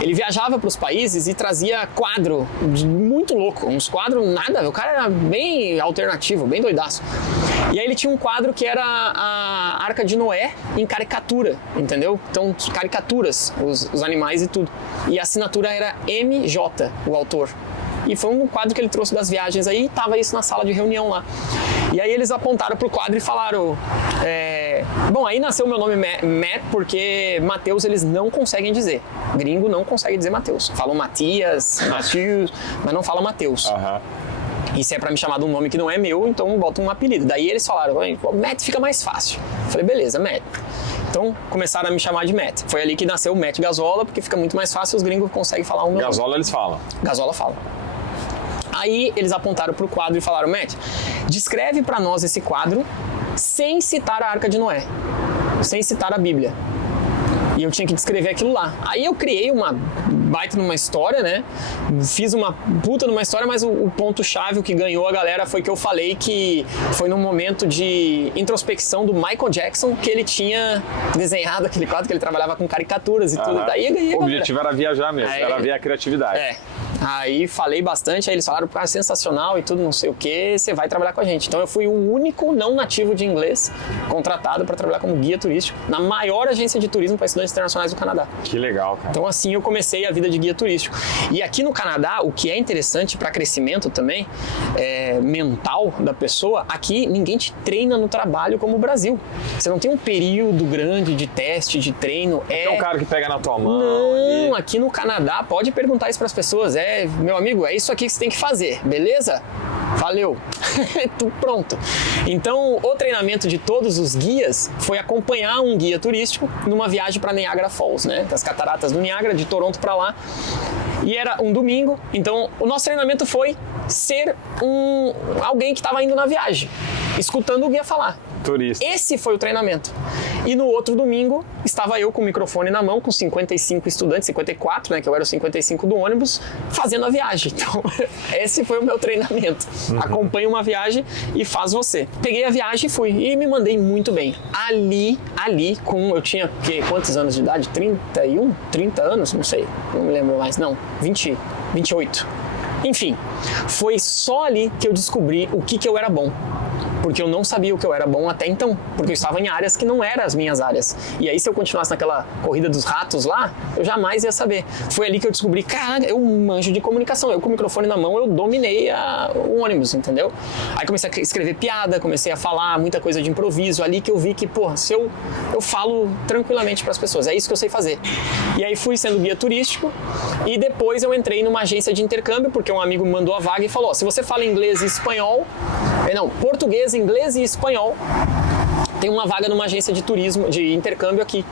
Ele viajava para os países e trazia quadro muito louco, uns quadros nada, o cara era bem alternativo, bem doidaço. E aí ele tinha um quadro que era a Arca de Noé em caricatura, entendeu? Então, caricaturas, os animais e tudo. E a assinatura era MJ, o autor. E foi um quadro que ele trouxe das viagens aí, e tava isso na sala de reunião lá. E aí eles apontaram pro quadro e falaram, bom, aí nasceu o meu nome Matt, porque Mateus eles não conseguem dizer. Gringo não consegue dizer Mateus. Falam Matias, Matthews, mas não falam Mateus. E se é pra me chamar de um nome que não é meu, então bota um apelido. Daí eles falaram, Matt fica mais fácil. Eu falei, beleza, Matt. Então começaram a me chamar de Matt. Foi ali que nasceu o Matt Gazola, porque fica muito mais fácil, os gringos conseguem falar o meu Gazola nome. Eles falam? Gazola fala. Aí eles apontaram pro quadro e falaram, Matt, descreve pra nós esse quadro sem citar a Arca de Noé, sem citar a Bíblia. E eu tinha que descrever aquilo lá. Aí eu criei uma baita numa história, né? Fiz uma puta numa história, mas o ponto-chave, o que ganhou a galera foi que eu falei que foi num momento de introspecção do Michael Jackson que ele tinha desenhado aquele quadro, que ele trabalhava com caricaturas e tudo. Daí eu ganhei. O objetivo era viajar mesmo, era ver a criatividade. Aí falei bastante, aí eles falaram, sensacional e tudo, não sei o que, você vai trabalhar com a gente. Então eu fui o único não nativo de inglês contratado para trabalhar como guia turístico na maior agência de turismo para estudantes internacionais do Canadá. Que legal, cara. Então assim eu comecei a vida de guia turístico. E aqui no Canadá, o que é interessante para crescimento também, mental da pessoa, aqui ninguém te treina no trabalho como o Brasil. Você não tem um período grande de teste, de treino. É um cara que pega na tua mão. Não, aqui no Canadá, pode perguntar isso para as pessoas, meu amigo, é isso aqui que você tem que fazer, beleza? valeu, tudo pronto. Então, o treinamento de todos os guias foi acompanhar um guia turístico numa viagem para Niagara Falls, né? Das cataratas do Niagara, de Toronto para lá. E era um domingo, então o nosso treinamento foi ser alguém que estava indo na viagem, escutando o guia falar. Turista. Esse foi o treinamento. E no outro domingo, estava eu com o microfone na mão, com 55 estudantes, 54, né, que eu era o 55 do ônibus, fazendo a viagem. Então, esse foi o meu treinamento. Acompanha uma viagem e faz você. Peguei a viagem e fui. E me mandei muito bem. Ali, eu tinha, quantos anos de idade? 31? 30 anos? Não sei. Não me lembro mais. Não, 28. Enfim, foi só ali que eu descobri o que eu era bom. Porque eu não sabia o que eu era bom até então, porque eu estava em áreas que não eram as minhas áreas. E aí, se eu continuasse naquela corrida dos ratos lá, eu jamais ia saber. Foi ali que eu descobri, cara, eu manjo de comunicação. Eu com o microfone na mão, eu dominei o ônibus, entendeu? Aí comecei a escrever piada, comecei a falar muita coisa de improviso. Ali que eu vi que, porra, se eu falo tranquilamente para as pessoas, é isso que eu sei fazer. E aí fui sendo guia turístico e depois eu entrei numa agência de intercâmbio, porque um amigo me mandou a vaga e falou, se você fala inglês e espanhol, português, inglês e espanhol, tem uma vaga numa agência de turismo, de intercâmbio aqui.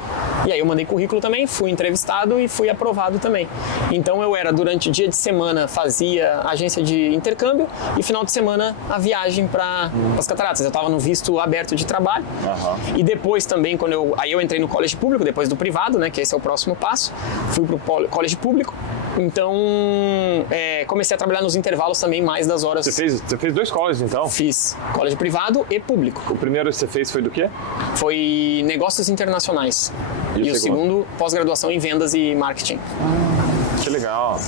E aí eu mandei currículo também, fui entrevistado e fui aprovado também. Então eu era, durante o dia de semana, fazia agência de intercâmbio e final de semana a viagem para as cataratas. Eu estava no visto aberto de trabalho. E depois também, aí eu entrei no colégio público, depois do privado, né, que esse é o próximo passo. Fui pro colégio público. Então, comecei a trabalhar nos intervalos também mais das horas. Você fez 2 colégios, então? Fiz colégio privado e público. O primeiro que você fez foi do quê? Foi negócios internacionais. E o segundo, pós-graduação em vendas e marketing. Que legal.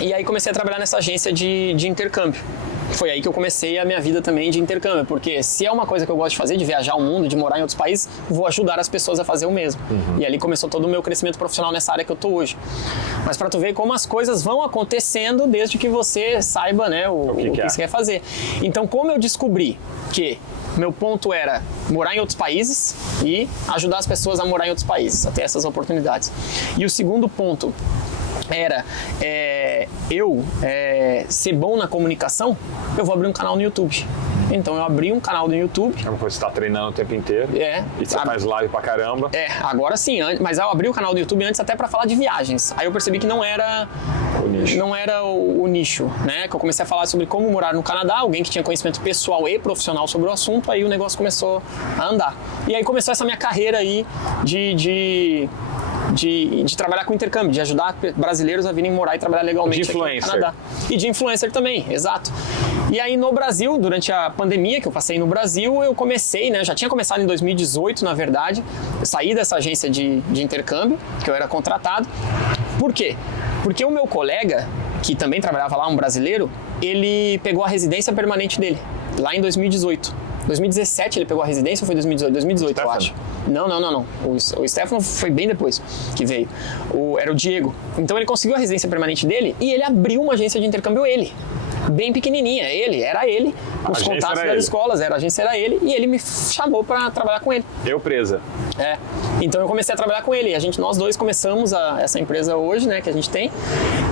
E aí comecei a trabalhar nessa agência de intercâmbio. Foi aí que eu comecei a minha vida também de intercâmbio, porque se é uma coisa que eu gosto de fazer, de viajar o mundo, de morar em outros países, vou ajudar as pessoas a fazer o mesmo. E ali começou todo o meu crescimento profissional nessa área que eu tô hoje. Mas para tu ver como as coisas vão acontecendo desde que você saiba, né, o que você quer fazer. Então, como eu descobri que meu ponto era morar em outros países e ajudar as pessoas a morar em outros países, a ter essas oportunidades. E o segundo ponto era ser bom na comunicação, eu vou abrir um canal no YouTube. Então eu abri um canal no YouTube. Você está treinando o tempo inteiro. E você faz live pra caramba. Agora sim, mas eu abri o canal do YouTube antes até para falar de viagens. Aí eu percebi que não era o nicho, né? Que eu comecei a falar sobre como morar no Canadá, alguém que tinha conhecimento pessoal e profissional sobre o assunto, aí o negócio começou a andar. E aí começou essa minha carreira aí de trabalhar com intercâmbio, de ajudar brasileiros a virem morar e trabalhar legalmente aqui no Canadá. E de influencer também, exato. E aí no Brasil, durante a pandemia que eu passei no Brasil, eu comecei, né, já tinha começado em 2018, na verdade, eu saí dessa agência de intercâmbio, que eu era contratado. Por quê? Porque o meu colega, que também trabalhava lá, um brasileiro, ele pegou a residência permanente dele, lá em 2018. 2017 ele pegou a residência ou foi 2018? 2018, eu acho. Não. O Stefano foi bem depois que veio. Era o Diego. Então ele conseguiu a residência permanente dele e ele abriu uma agência de intercâmbio bem pequenininha. Era ele. Os contatos das escolas, a agência era ele e ele me chamou para trabalhar com ele. Eu presa. Então eu comecei a trabalhar com ele. Nós dois começamos essa empresa hoje, né, que a gente tem.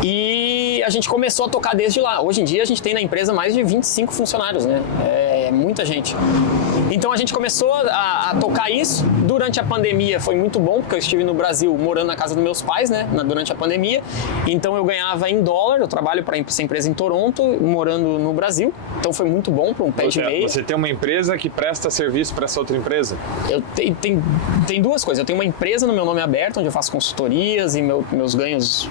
E a gente começou a tocar desde lá. Hoje em dia a gente tem na empresa mais de 25 funcionários, né? É muita gente. Então a gente começou a tocar isso. Durante a pandemia foi muito bom, porque eu estive no Brasil morando na casa dos meus pais, né, durante a pandemia. Então eu ganhava em dólar, eu trabalho para essa empresa em Toronto, morando no Brasil. Então foi muito bom para um pé de meia. Você tem uma empresa que presta serviço para essa outra empresa? Tem duas coisas. Eu tenho uma empresa no meu nome aberto, onde eu faço consultorias e meus ganhos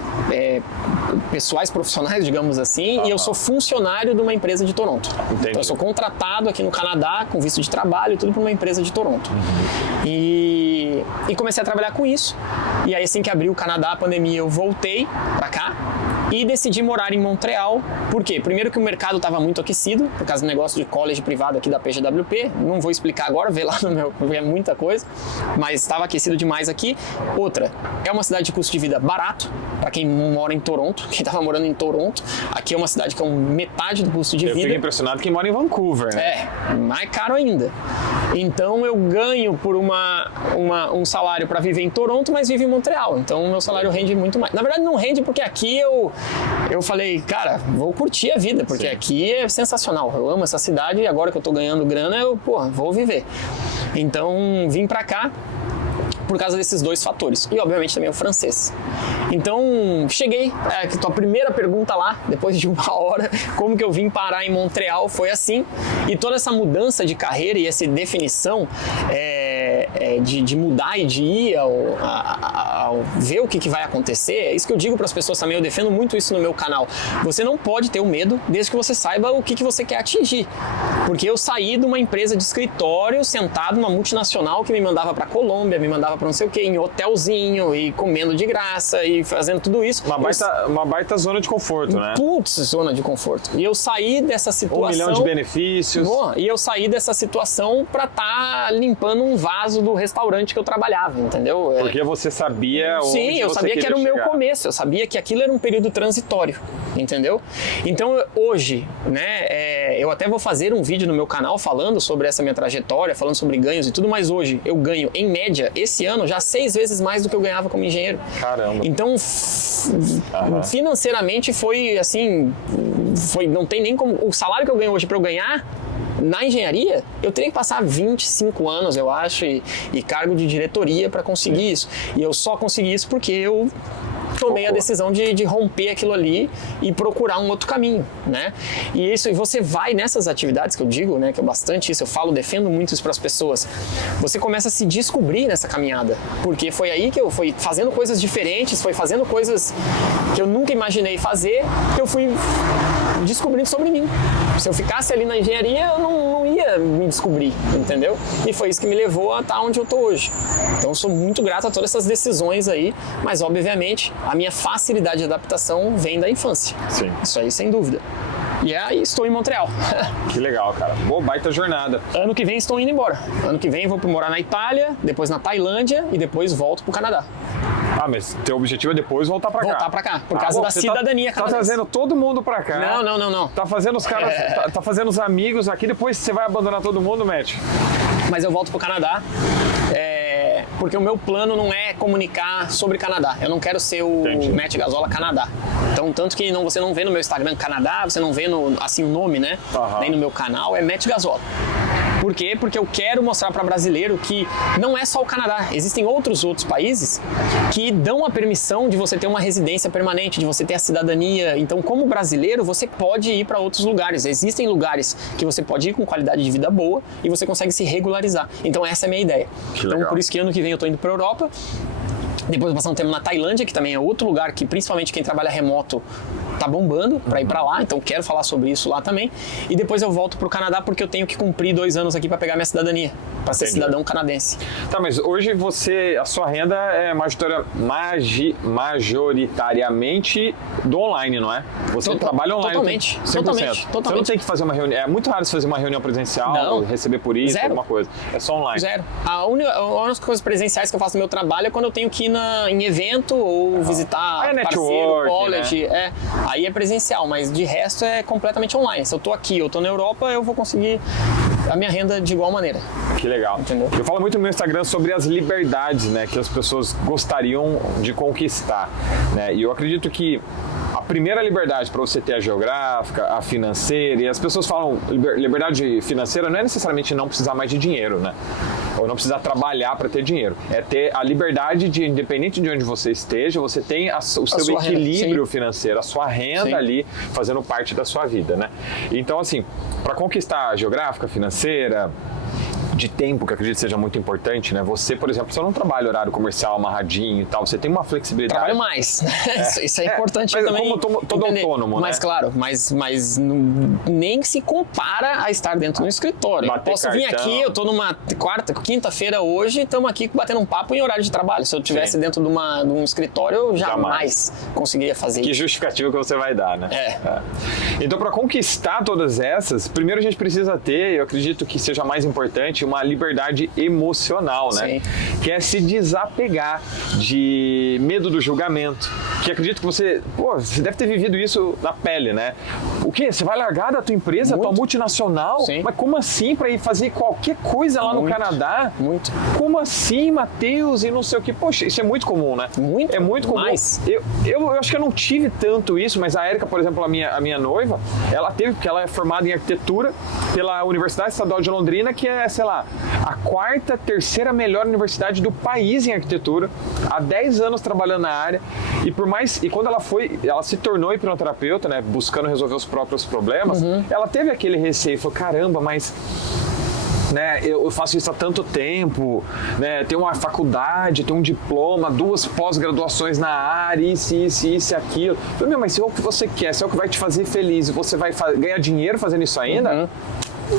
pessoais, profissionais, digamos assim. E eu sou funcionário de uma empresa de Toronto. Entendi. Então eu sou contratado aqui no Canadá, com visto de trabalho, tudo para uma empresa de Toronto. E comecei a trabalhar com isso. E aí, assim que abriu o Canadá, a pandemia, eu voltei para cá e decidi morar em Montreal. Por quê? Primeiro que o mercado estava muito aquecido, por causa do negócio de college privado aqui da PGWP. Não vou explicar agora, vê lá no meu, é muita coisa, mas estava aquecido demais aqui. Outra, é uma cidade de custo de vida barato, para quem mora em Toronto, quem estava morando em Toronto. Aqui é uma cidade que é metade do custo de vida. Eu fico impressionado quem mora em Vancouver, né? Mais caro ainda. Então eu ganho por um salário para viver em Toronto, mas vivo em Montreal. Então o meu salário rende muito mais. Na verdade não rende porque aqui eu falei, cara, vou curtir a vida, porque aqui é sensacional. Eu amo essa cidade e agora que eu tô ganhando grana, eu, vou viver. Então vim para cá por causa desses dois fatores. E, obviamente, também o francês. Então, cheguei, tua primeira pergunta lá, depois de uma hora, como que eu vim parar em Montreal, foi assim. E toda essa mudança de carreira e essa definição de mudar e de ir ao ver o que vai acontecer, é isso que eu digo para as pessoas também, eu defendo muito isso no meu canal. Você não pode ter o medo desde que você saiba o que você quer atingir. Porque eu saí de uma empresa de escritório, sentado numa multinacional que me mandava para Colômbia, me mandava para não sei o que, em hotelzinho e comendo de graça e fazendo tudo isso. Uma baita zona de conforto, né? Putz, zona de conforto. E eu saí dessa situação... 1 milhão de benefícios. E eu saí dessa situação para estar limpando um vaso do restaurante que eu trabalhava, entendeu? Porque você sabia onde Sim, eu sabia que era o meu começo, eu sabia que aquilo era um período transitório, entendeu? Então hoje, né, eu até vou fazer um vídeo no meu canal falando sobre essa minha trajetória, falando sobre ganhos e tudo, mas hoje eu ganho, em média, esse ano, já 6 vezes mais do que eu ganhava como engenheiro. Caramba. Então, financeiramente foi assim, não tem nem como, o salário que eu ganho hoje para eu ganhar na engenharia, eu teria que passar 25 anos, eu acho, e cargo de diretoria para conseguir isso. E eu só consegui isso porque eu tomei a decisão de romper aquilo ali e procurar um outro caminho, né? E você vai nessas atividades que eu digo, né, que é bastante isso, eu falo, defendo muito isso para as pessoas. Você começa a se descobrir nessa caminhada, porque foi aí que eu fui fazendo coisas diferentes, foi fazendo coisas que eu nunca imaginei fazer, que eu fui descobrindo sobre mim. Se eu ficasse ali na engenharia, eu não ia me descobrir, entendeu? E foi isso que me levou a estar onde eu tô hoje. Então eu sou muito grato a todas essas decisões aí, mas obviamente a minha facilidade de adaptação vem da infância. Sim. Isso aí, sem dúvida. E aí estou em Montreal. Que legal, cara. Boa, baita jornada. Ano que vem estou indo embora. Ano que vem vou morar na Itália, depois na Tailândia e depois volto pro Canadá. Ah, mas teu objetivo é depois voltar pra cá? Voltar pra cá, por causa da cidadania canadense. Tá trazendo todo mundo pra cá. Não. Tá fazendo os caras, tá fazendo os amigos aqui, depois você vai abandonar todo mundo, Matt? Mas eu volto pro Canadá. Porque o meu plano não é comunicar sobre Canadá. Eu não quero ser o Matt Gazzola Canadá. Então, tanto que você não vê no meu Instagram Canadá, você não vê assim o nome, né? Nem no meu canal, é Matt Gazzola. Por quê? Porque eu quero mostrar para brasileiro que não é só o Canadá. Existem outros países que dão a permissão de você ter uma residência permanente, de você ter a cidadania. Então, como brasileiro, você pode ir para outros lugares. Existem lugares que você pode ir com qualidade de vida boa e você consegue se regularizar. Então, essa é a minha ideia. Então, por isso que ano que vem eu tô indo para a Europa. Depois passar um tempo na Tailândia, que também é outro lugar que principalmente quem trabalha remoto tá bombando para ir para lá, então quero falar sobre isso lá também. E depois eu volto pro Canadá porque eu tenho que cumprir 2 anos aqui para pegar minha cidadania, para ser cidadão canadense. Tá, mas hoje a sua renda é majoritariamente do online, não é? Você trabalha online. Totalmente. Você não tem que fazer uma reunião, é muito raro você fazer uma reunião presencial, receber por isso, alguma coisa. É só online. Zero. A única coisa presenciais que eu faço no meu trabalho é quando eu tenho que ir em evento ou visitar parceiro, college, né? Aí é presencial, mas de resto é completamente online. Se eu tô aqui, eu tô na Europa, eu vou conseguir a minha renda de igual maneira. Que legal. Entendeu? Eu falo muito no meu Instagram sobre as liberdades, né, que as pessoas gostariam de conquistar, né? E eu acredito que a primeira liberdade para você ter a geográfica, a financeira, e as pessoas falam liberdade financeira não é necessariamente não precisar mais de dinheiro, né? Ou não precisar trabalhar para ter dinheiro. É ter a liberdade de, independente de onde você esteja, você tem o seu equilíbrio financeiro, a sua renda ali fazendo parte da sua vida, né? Então, assim, para conquistar a geográfica, financeira, de tempo, que eu acredito seja muito importante, né? Você, por exemplo, você não trabalha horário comercial amarradinho e tal, você tem uma flexibilidade. Trabalho mais. Isso é importante também. Como todo autônomo, mas, né? Claro, mas nem se compara a estar dentro do escritório. Posso vir aqui, eu tô numa quinta-feira hoje, estamos aqui batendo um papo em horário de trabalho. Se eu estivesse dentro de um escritório, eu jamais conseguiria fazer isso. Que justificativa que você vai dar, né? Então, para conquistar todas essas, primeiro a gente precisa ter, eu acredito que seja mais importante, uma liberdade emocional, né? Sim. Que é se desapegar de medo do julgamento. Que acredito que você deve ter vivido isso na pele, né? O quê? Você vai largar da tua empresa, tua multinacional? Sim. Mas como assim? Para ir fazer qualquer coisa lá no Canadá? Muito. Como assim, Matheus? E não sei o que. Poxa, isso é muito comum, né? Muito. É muito comum. Mais. Eu acho que eu não tive tanto isso, mas a Érica, por exemplo, a minha noiva, ela teve, porque ela é formada em arquitetura pela Universidade Estadual de Londrina, que é, sei lá, a terceira melhor universidade do país em arquitetura, há 10 anos trabalhando na área, e quando ela se tornou hipnoterapeuta, né, buscando resolver os próprios problemas, ela teve aquele receio, falou, caramba, mas... Né, eu faço isso há tanto tempo, né, tenho uma faculdade, tenho um diploma, 2 pós-graduações na área, isso e aquilo. Eu falei, mas se é o que você quer, se é o que vai te fazer feliz e você vai ganhar dinheiro fazendo isso ainda,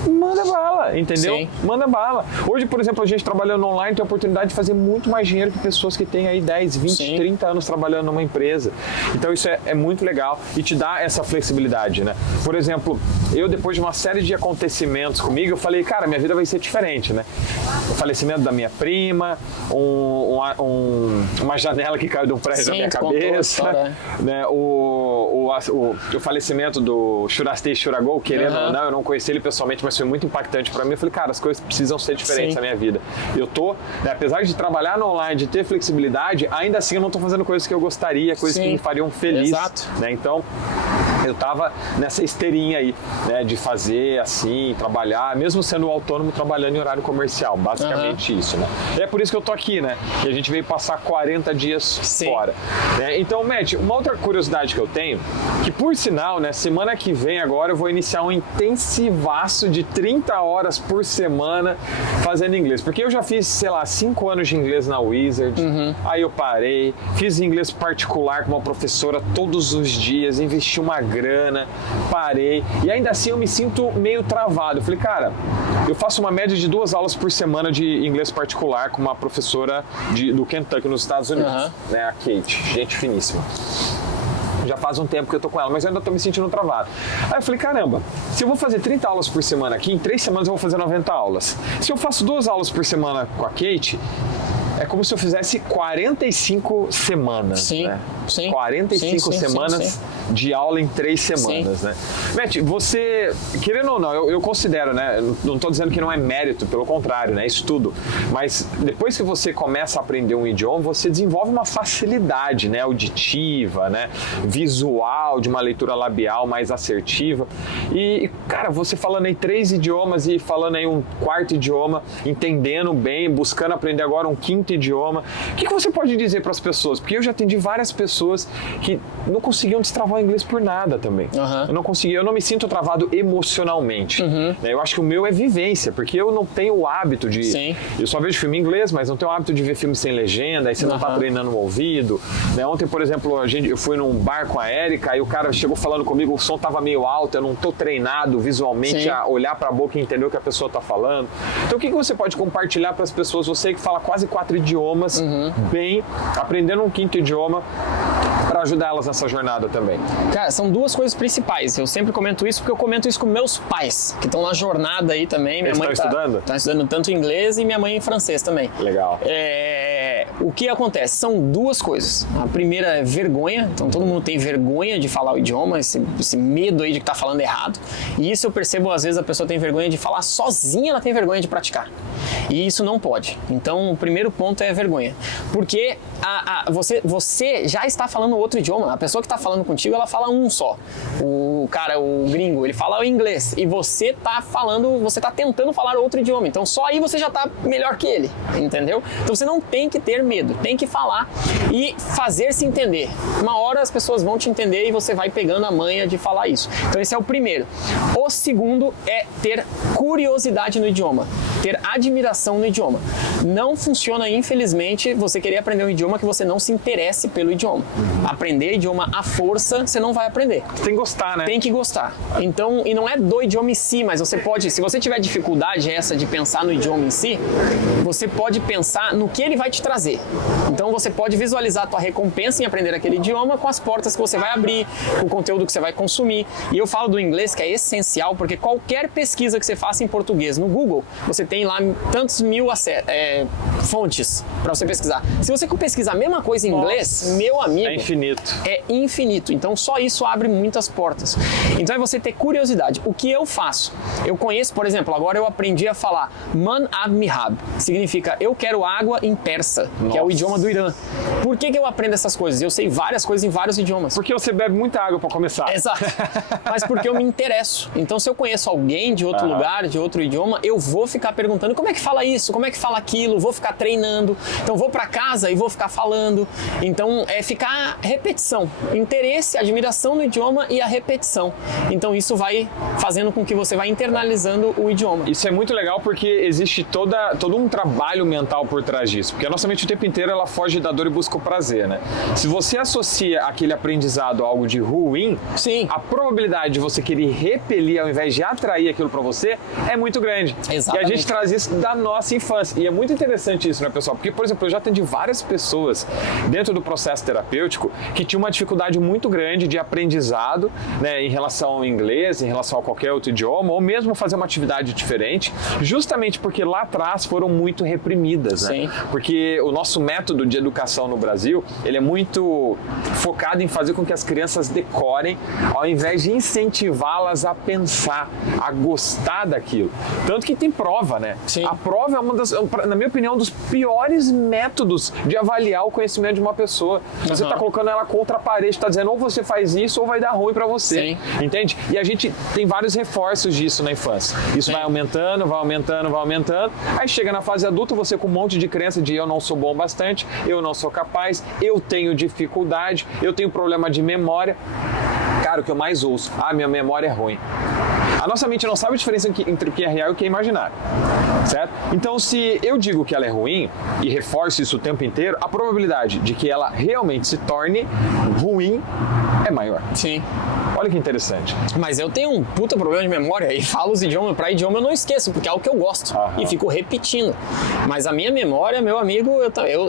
manda bala, entendeu? Sim. Manda bala. Hoje, por exemplo, a gente trabalhando online tem a oportunidade de fazer muito mais dinheiro que pessoas que têm aí 10, 20, Sim. 30 anos trabalhando numa empresa. Então isso é muito legal e te dá essa flexibilidade, né? Por exemplo, eu depois de uma série de acontecimentos comigo, eu falei, cara, minha vida vai ser diferente, né? O falecimento da minha prima, uma janela que caiu de um prédio na minha cabeça, né? O falecimento do Shurastei Shuragol, querendo ou não, eu não conheci ele pessoalmente, mas foi muito impactante para mim. Eu falei, cara, as coisas precisam ser diferentes na minha vida. Eu tô, né, apesar de trabalhar no online, de ter flexibilidade, ainda assim eu não tô fazendo coisas que eu gostaria, coisas que me fariam feliz. Exato. Né? Então, eu tava nessa esteirinha aí, né, de fazer assim, trabalhar, mesmo sendo autônomo, trabalhando em horário comercial, basicamente isso, né? E é por isso que eu tô aqui, né? E a gente veio passar 40 dias fora. Né? Então, Matt, uma outra curiosidade que eu tenho, que por sinal, né, semana que vem agora eu vou iniciar um intensivaço de 30 horas por semana fazendo inglês, porque eu já fiz, sei lá, 5 anos de inglês na Wizard, aí eu parei, fiz inglês particular com uma professora todos os dias, investi uma grana, parei, e ainda assim eu me sinto meio travado. Eu falei, cara, eu faço uma média de 2 aulas por semana de inglês particular com uma professora do Kentucky, nos Estados Unidos, né, a Kate, gente finíssima. Já faz um tempo que eu tô com ela, mas eu ainda tô me sentindo travado. Aí eu falei, caramba, se eu vou fazer 30 aulas por semana aqui, em 3 semanas eu vou fazer 90 aulas. Se eu faço 2 aulas por semana com a Kate, é como se eu fizesse 45 semanas, né? 45 semanas de aula em 3 semanas, né? Matt, você, querendo ou não, eu considero, né? Não estou dizendo que não é mérito, pelo contrário, né? É estudo. Mas depois que você começa a aprender um idioma, você desenvolve uma facilidade, né? Auditiva, né? Visual, de uma leitura labial mais assertiva. E, cara, você falando aí 3 idiomas e falando aí um 4º idioma, entendendo bem, buscando aprender agora um 5º idioma. O que você pode dizer para as pessoas? Porque eu já atendi várias pessoas que não conseguiam destravar o inglês por nada também. Eu não me sinto travado emocionalmente. Eu acho que o meu é vivência, porque eu não tenho o hábito de... Eu só vejo filme em inglês, mas não tenho o hábito de ver filme sem legenda, aí você não está treinando o ouvido. Né? Ontem, por exemplo, eu fui num bar com a Érica, aí o cara chegou falando comigo, o som estava meio alto, eu não estou treinado visualmente a olhar para a boca e entender o que a pessoa está falando. Então, o que você pode compartilhar para as pessoas, você que fala quase 4 idiomas, bem, aprendendo um 5º idioma, para ajudar elas nessa jornada também? Cara, são 2 coisas principais. Eu sempre comento isso porque eu comento isso com meus pais, que estão na jornada aí também. Minha mãe estão estudando? Estão estudando tanto inglês e minha mãe em francês também. Legal. O que acontece? São 2 coisas. A primeira é vergonha. Então todo mundo tem vergonha de falar o idioma, esse medo aí de que tá falando errado. E isso eu percebo, às vezes a pessoa tem vergonha de falar sozinha, ela tem vergonha de praticar. E isso não pode. Então o primeiro ponto é a vergonha. Porque você já está falando outro idioma. A pessoa que está falando contigo, ela fala um só. O gringo, ele fala o inglês. E você está tentando falar outro idioma. Então só aí você já está melhor que ele, entendeu? Então você não tem que ter medo, tem que falar e fazer se entender. Uma hora as pessoas vão te entender e você vai pegando a manha de falar isso. Então esse é o primeiro. O segundo é ter curiosidade no idioma, ter admiração no idioma. Não funciona, infelizmente, você querer aprender um idioma que você não se interesse pelo idioma. Aprender idioma à força, você não vai aprender. Você tem que gostar, né? Tem que gostar. Então, e não é do idioma em si, mas você pode, se você tiver dificuldade essa de pensar no idioma em si, você pode pensar no que ele vai te trazer. fazer. Então você pode visualizar a tua recompensa em aprender aquele idioma com as portas que você vai abrir, o conteúdo que você vai consumir. E eu falo do inglês, que é essencial, porque qualquer pesquisa que você faça em português no Google, você tem lá tantos mil fontes para você pesquisar. Se você pesquisar a mesma coisa em inglês, meu amigo... É infinito. É infinito. Então só isso abre muitas portas. Então é você ter curiosidade. O que eu faço? Eu conheço, por exemplo, agora eu aprendi a falar Man Ab Mihab. Significa eu quero água em persa, que é o idioma do Irã. Por que eu aprendo essas coisas? Eu sei várias coisas em vários idiomas. Porque você bebe muita água para começar. Exato. Mas porque eu me interesso. Então se eu conheço alguém de outro lugar, de outro idioma, eu vou ficar perguntando como é que fala isso, como é que fala aquilo, vou ficar treinando. Então vou para casa e vou ficar falando. Então é ficar repetição. Interesse, admiração no idioma e a repetição. Então isso vai fazendo com que você vá internalizando o idioma. Isso é muito legal porque existe todo um trabalho mental por trás disso. Porque a nossa mente o tempo inteiro ela foge da dor e busca o prazer, né? Se você associa aquele aprendizado a algo de ruim, sim, a probabilidade de você querer repelir ao invés de atrair aquilo para você é muito grande. Exatamente. E a gente traz isso da nossa infância. E é muito interessante isso, né, pessoal? Porque, por exemplo, eu já atendi várias pessoas dentro do processo terapêutico que tinham uma dificuldade muito grande de aprendizado, né, em relação ao inglês, em relação a qualquer outro idioma, ou mesmo fazer uma atividade diferente, justamente porque lá atrás foram muito reprimidas, né? Sim. Porque o nosso método de educação no Brasil, ele é muito focado em fazer com que as crianças decorem, ao invés de incentivá-las a pensar, a gostar daquilo. Tanto que tem prova, né? Sim. A prova é uma das, na minha opinião, um dos piores métodos de avaliar o conhecimento de uma pessoa. Você está colocando ela contra a parede, está dizendo ou você faz isso ou vai dar ruim para você. Sim. Entende? E a gente tem vários reforços disso na infância. Isso Sim. vai aumentando, vai aumentando, vai aumentando. Aí chega na fase adulta, você com um monte de crença de eu não sou bom bastante, eu não sou capaz, eu tenho dificuldade, eu tenho problema de memória. Cara, o que eu mais ouço, minha memória é ruim. A nossa mente não sabe a diferença entre o que é real e o que é imaginário, certo? Então, se eu digo que ela é ruim e reforço isso o tempo inteiro, a probabilidade de que ela realmente se torne ruim é maior. Sim. Olha que interessante. Mas eu tenho um puta problema de memória e falo os idiomas, pra idioma eu não esqueço, porque é algo que eu gosto. E fico repetindo. Mas a minha memória, meu amigo,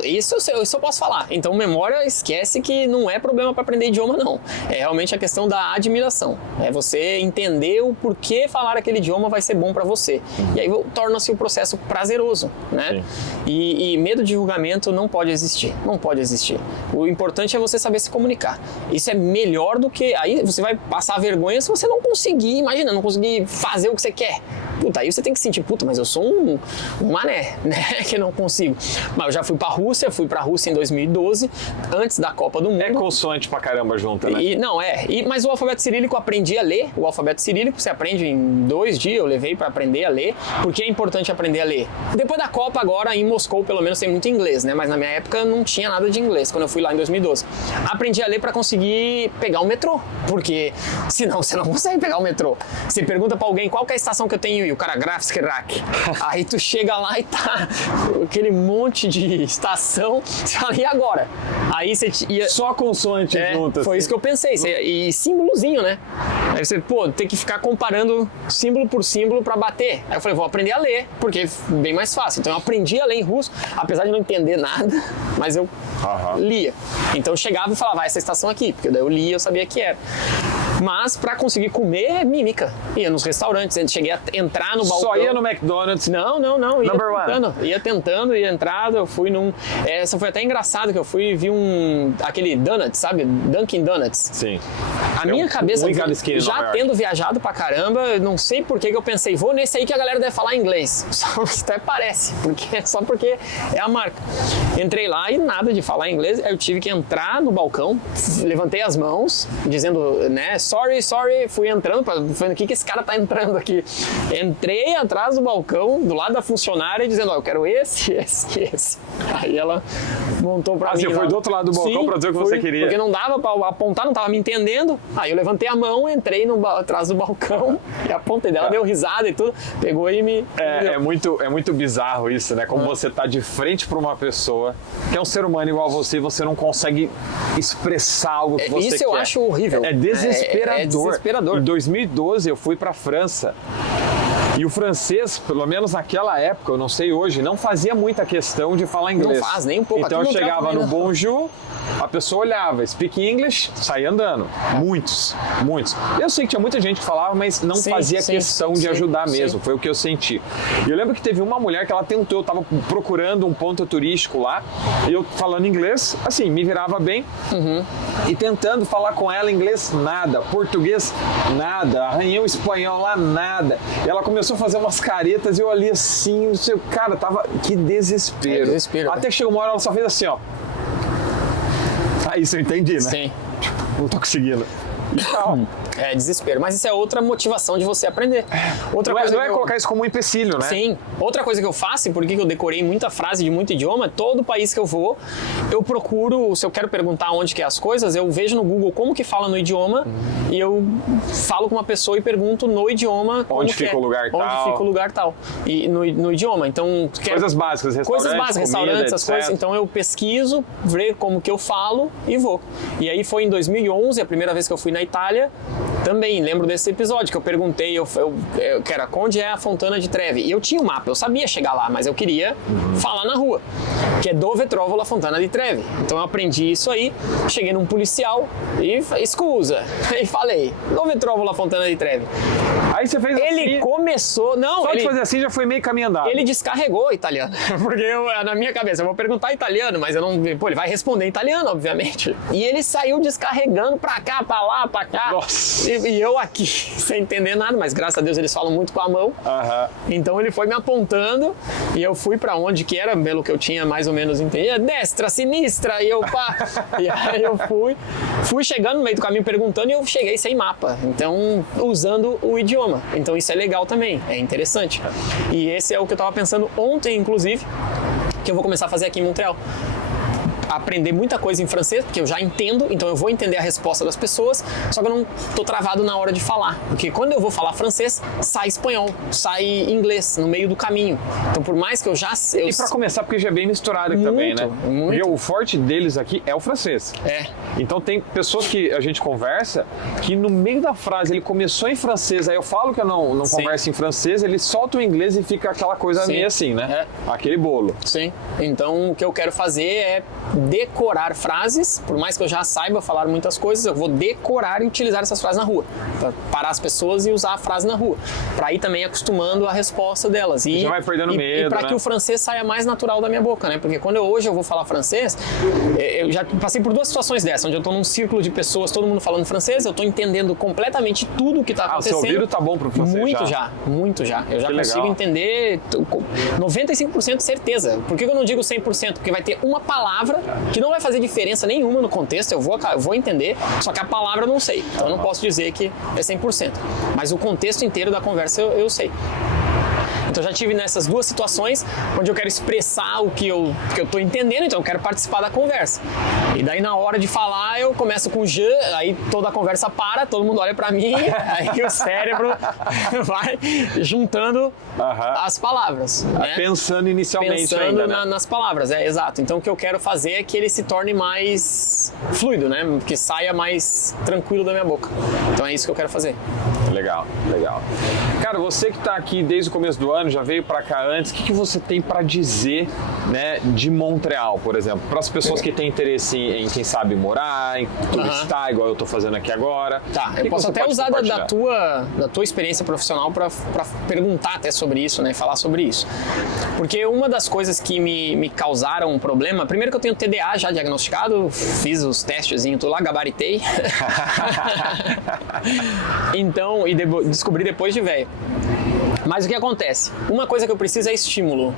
isso eu posso falar. Então memória, esquece que não é problema pra aprender idioma, não. É realmente a questão da admiração. É você entender o porquê falar aquele idioma vai ser bom pra você. E aí torna-se o processo prazeroso, né? E medo de julgamento não pode existir. Não pode existir. O importante é você saber se comunicar. Isso é melhor do que... Aí você vai passar vergonha se você não conseguir, imagina, não conseguir fazer o que você quer. Puta, aí você tem que sentir, mas eu sou um mané, né, que não consigo. Mas eu já fui pra Rússia em 2012, antes da Copa do Mundo. É consoante pra caramba junto, né? Mas o alfabeto cirílico eu aprendi a ler, o alfabeto cirílico você aprende em 2 dias, eu levei pra aprender a ler. Por que é importante aprender a ler? Depois da Copa agora, em Moscou, pelo menos tem muito inglês, né, mas na minha época não tinha nada de inglês, quando eu fui lá em 2012. Aprendi a ler pra conseguir pegar o metrô, porque senão você não consegue pegar o metrô. Você pergunta pra alguém qual que é a estação que eu tenho e o cara Grafskerak. Aí tu chega lá e tá aquele monte de estação, você fala, e agora? Aí você ia... Só consoante juntas. Foi isso que eu pensei. E símbolozinho, né? Aí você, tem que ficar comparando símbolo por símbolo pra bater. Aí eu falei, vou aprender a ler, porque é bem mais fácil. Então eu aprendi a ler em russo, apesar de não entender nada, mas eu lia. Então eu chegava e falava, essa estação aqui, porque daí eu lia, eu sabia que era. Mas pra conseguir comer é mímica. Ia nos restaurantes, cheguei a entrar no balcão. Só ia no McDonald's? Não. Ia tentando, ia entrando. Eu fui num... Essa foi até engraçado, que eu fui e vi aquele Donuts, sabe? Dunkin' Donuts. Sim. A minha cabeça, já tendo viajado pra caramba, não sei por que eu pensei, vou nesse aí que a galera deve falar inglês. Só até parece, só porque é a marca. Entrei lá e nada de falar inglês, aí eu tive que entrar no balcão, levantei as mãos, dizendo, né, sorry, fui entrando, falando, o que esse cara tá entrando aqui? Entrei atrás do balcão, do lado da funcionária, dizendo, eu quero esse. Aí ela montou pra mim. Você foi do outro lado do balcão pra dizer o que você queria? Porque não dava pra apontar, não tava me entendendo. Aí eu levantei a mão, entrei atrás do balcão e apontei dela, deu risada e tudo, pegou e me... É muito bizarro isso, né? Como você tá de frente pra uma pessoa que é um ser humano igual a você e você não consegue expressar algo que você quer. Isso eu acho horrível. É desesperador. É desesperador. Em 2012 eu fui pra França E o francês, pelo menos naquela época, eu não sei hoje, não fazia muita questão de falar inglês. Não faz nem um pouco. Então eu chegava no bonjour, a pessoa olhava, speak English, saía andando. Muitos. Eu sei que tinha muita gente que falava, mas não fazia questão de ajudar mesmo, foi o que eu senti. E eu lembro que teve uma mulher que ela tentou, eu tava procurando um ponto turístico lá, e eu falando inglês, assim, me virava bem, e tentando falar com ela inglês, nada, português, nada, arranhei o espanhol lá, nada. E ela começou a fazer umas caretas e eu ali assim, cara, tava, que desespero. Até que chegou uma hora, ela só fez assim, ó. Isso eu entendi, né? Sim. Não tô conseguindo. É desespero, mas isso é outra motivação de você aprender. Outra coisa não é colocar isso como um empecilho, né? Sim. Outra coisa que eu faço, e por que eu decorei muita frase de muito idioma, todo país que eu vou, eu procuro, se eu quero perguntar onde que é as coisas, eu vejo no Google como que fala no idioma e eu falo com uma pessoa e pergunto no idioma como onde fica o lugar tal. Onde fica o lugar tal. E no idioma. Então, coisas básicas, restaurantes, essas coisas. Então eu pesquiso, ver como que eu falo e vou. E aí foi em 2011, a primeira vez que eu fui na Itália. Também lembro desse episódio que eu perguntei, que era onde é a Fontana di Trevi. E eu tinha um mapa, eu sabia chegar lá, mas eu queria falar na rua, que é Dove trovo la Fontana di Trevi. Então eu aprendi isso aí, cheguei num policial e escusa, e falei, Dove trovo la Fontana di Trevi. Aí você fez ele assim... começou... Não, só de fazer assim já foi meio caminho andado. Ele descarregou o italiano, porque na minha cabeça, eu vou perguntar italiano, mas eu não... Pô, ele vai responder em italiano, obviamente. E ele saiu descarregando pra cá, pra lá, pra cá. Nossa. E eu aqui, sem entender nada, mas graças a Deus eles falam muito com a mão. Então ele foi me apontando e eu fui pra onde que era, pelo que eu tinha mais ou menos entendido. Destra, sinistra, e eu pá. E aí eu fui chegando no meio do caminho perguntando e eu cheguei sem mapa. Então, usando o idioma. Então isso é legal também, é interessante. E esse é o que eu tava pensando ontem, inclusive, que eu vou começar a fazer aqui em Montreal. Aprender muita coisa em francês, porque eu já entendo, então eu vou entender a resposta das pessoas, só que eu não tô travado na hora de falar, porque quando eu vou falar francês, sai espanhol, sai inglês no meio do caminho. Então por mais que eu já... E pra começar, porque já é bem misturado aqui também, né? Muito. Porque o forte deles aqui é o francês. Então tem pessoas que a gente conversa, que no meio da frase ele começou em francês, aí eu falo que eu não converso em francês, ele solta o inglês e fica aquela coisa meio assim, né? Aquele bolo. Sim. Então o que eu quero fazer é decorar frases, por mais que eu já saiba falar muitas coisas, eu vou decorar e utilizar essas frases na rua, para parar as pessoas e usar a frase na rua, para ir também acostumando a resposta delas. E já vai perdendo medo, e para que o francês saia mais natural da minha boca, né? Porque quando hoje eu vou falar francês, eu já passei por duas situações dessas, onde eu estou num círculo de pessoas, todo mundo falando francês, eu estou entendendo completamente tudo o que está acontecendo. O seu ouvido tá bom pro francês muito já. Eu já consigo entender 95% de certeza. Por que eu não digo 100%? Porque vai ter uma palavra que não vai fazer diferença nenhuma no contexto, eu vou entender, só que a palavra eu não sei. Então eu não posso dizer que é 100%. Mas o contexto inteiro da conversa eu sei. Então já tive nessas duas situações onde eu quero expressar o que eu tô entendendo, então eu quero participar da conversa. E daí na hora de falar eu começo com je, aí toda a conversa para, todo mundo olha pra mim, aí o cérebro vai juntando as palavras. Né? Pensando inicialmente ainda, né? nas palavras, exato. Então o que eu quero fazer é que ele se torne mais fluido, né? Que saia mais tranquilo da minha boca. Então é isso que eu quero fazer. Legal. Cara, você que tá aqui desde o começo do ano, já veio para cá antes, o que você tem para dizer, né, de Montreal, por exemplo, para as pessoas que têm interesse em, quem sabe, morar, em turistar, igual eu tô fazendo aqui agora? Tá, eu posso até usar da tua experiência profissional para perguntar até sobre isso, né, falar sobre isso. Porque uma das coisas que me causaram um problema, primeiro que eu tenho TDA já diagnosticado, fiz os testezinhos, tudo lá, gabaritei. Então, e descobri depois de velho. Mas o que acontece? Uma coisa que eu preciso é estímulo.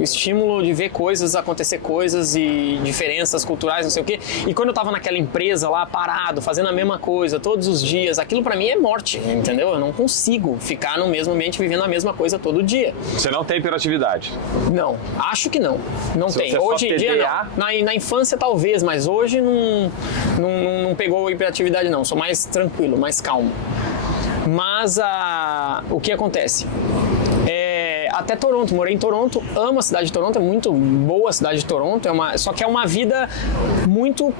Estímulo de ver coisas, acontecer coisas e diferenças culturais, não sei o quê. E quando eu tava naquela empresa lá, parado, fazendo a mesma coisa todos os dias, aquilo pra mim é morte, entendeu? Eu não consigo ficar no mesmo ambiente vivendo a mesma coisa todo dia. Você não tem hiperatividade? Não, acho que não. Não tem. Hoje em dia não. Na infância talvez, mas hoje não pegou hiperatividade não. Sou mais tranquilo, mais calmo. Mas o que acontece? até Toronto, morei em Toronto, amo a cidade de Toronto, é muito boa a cidade de Toronto, só que é uma vida muito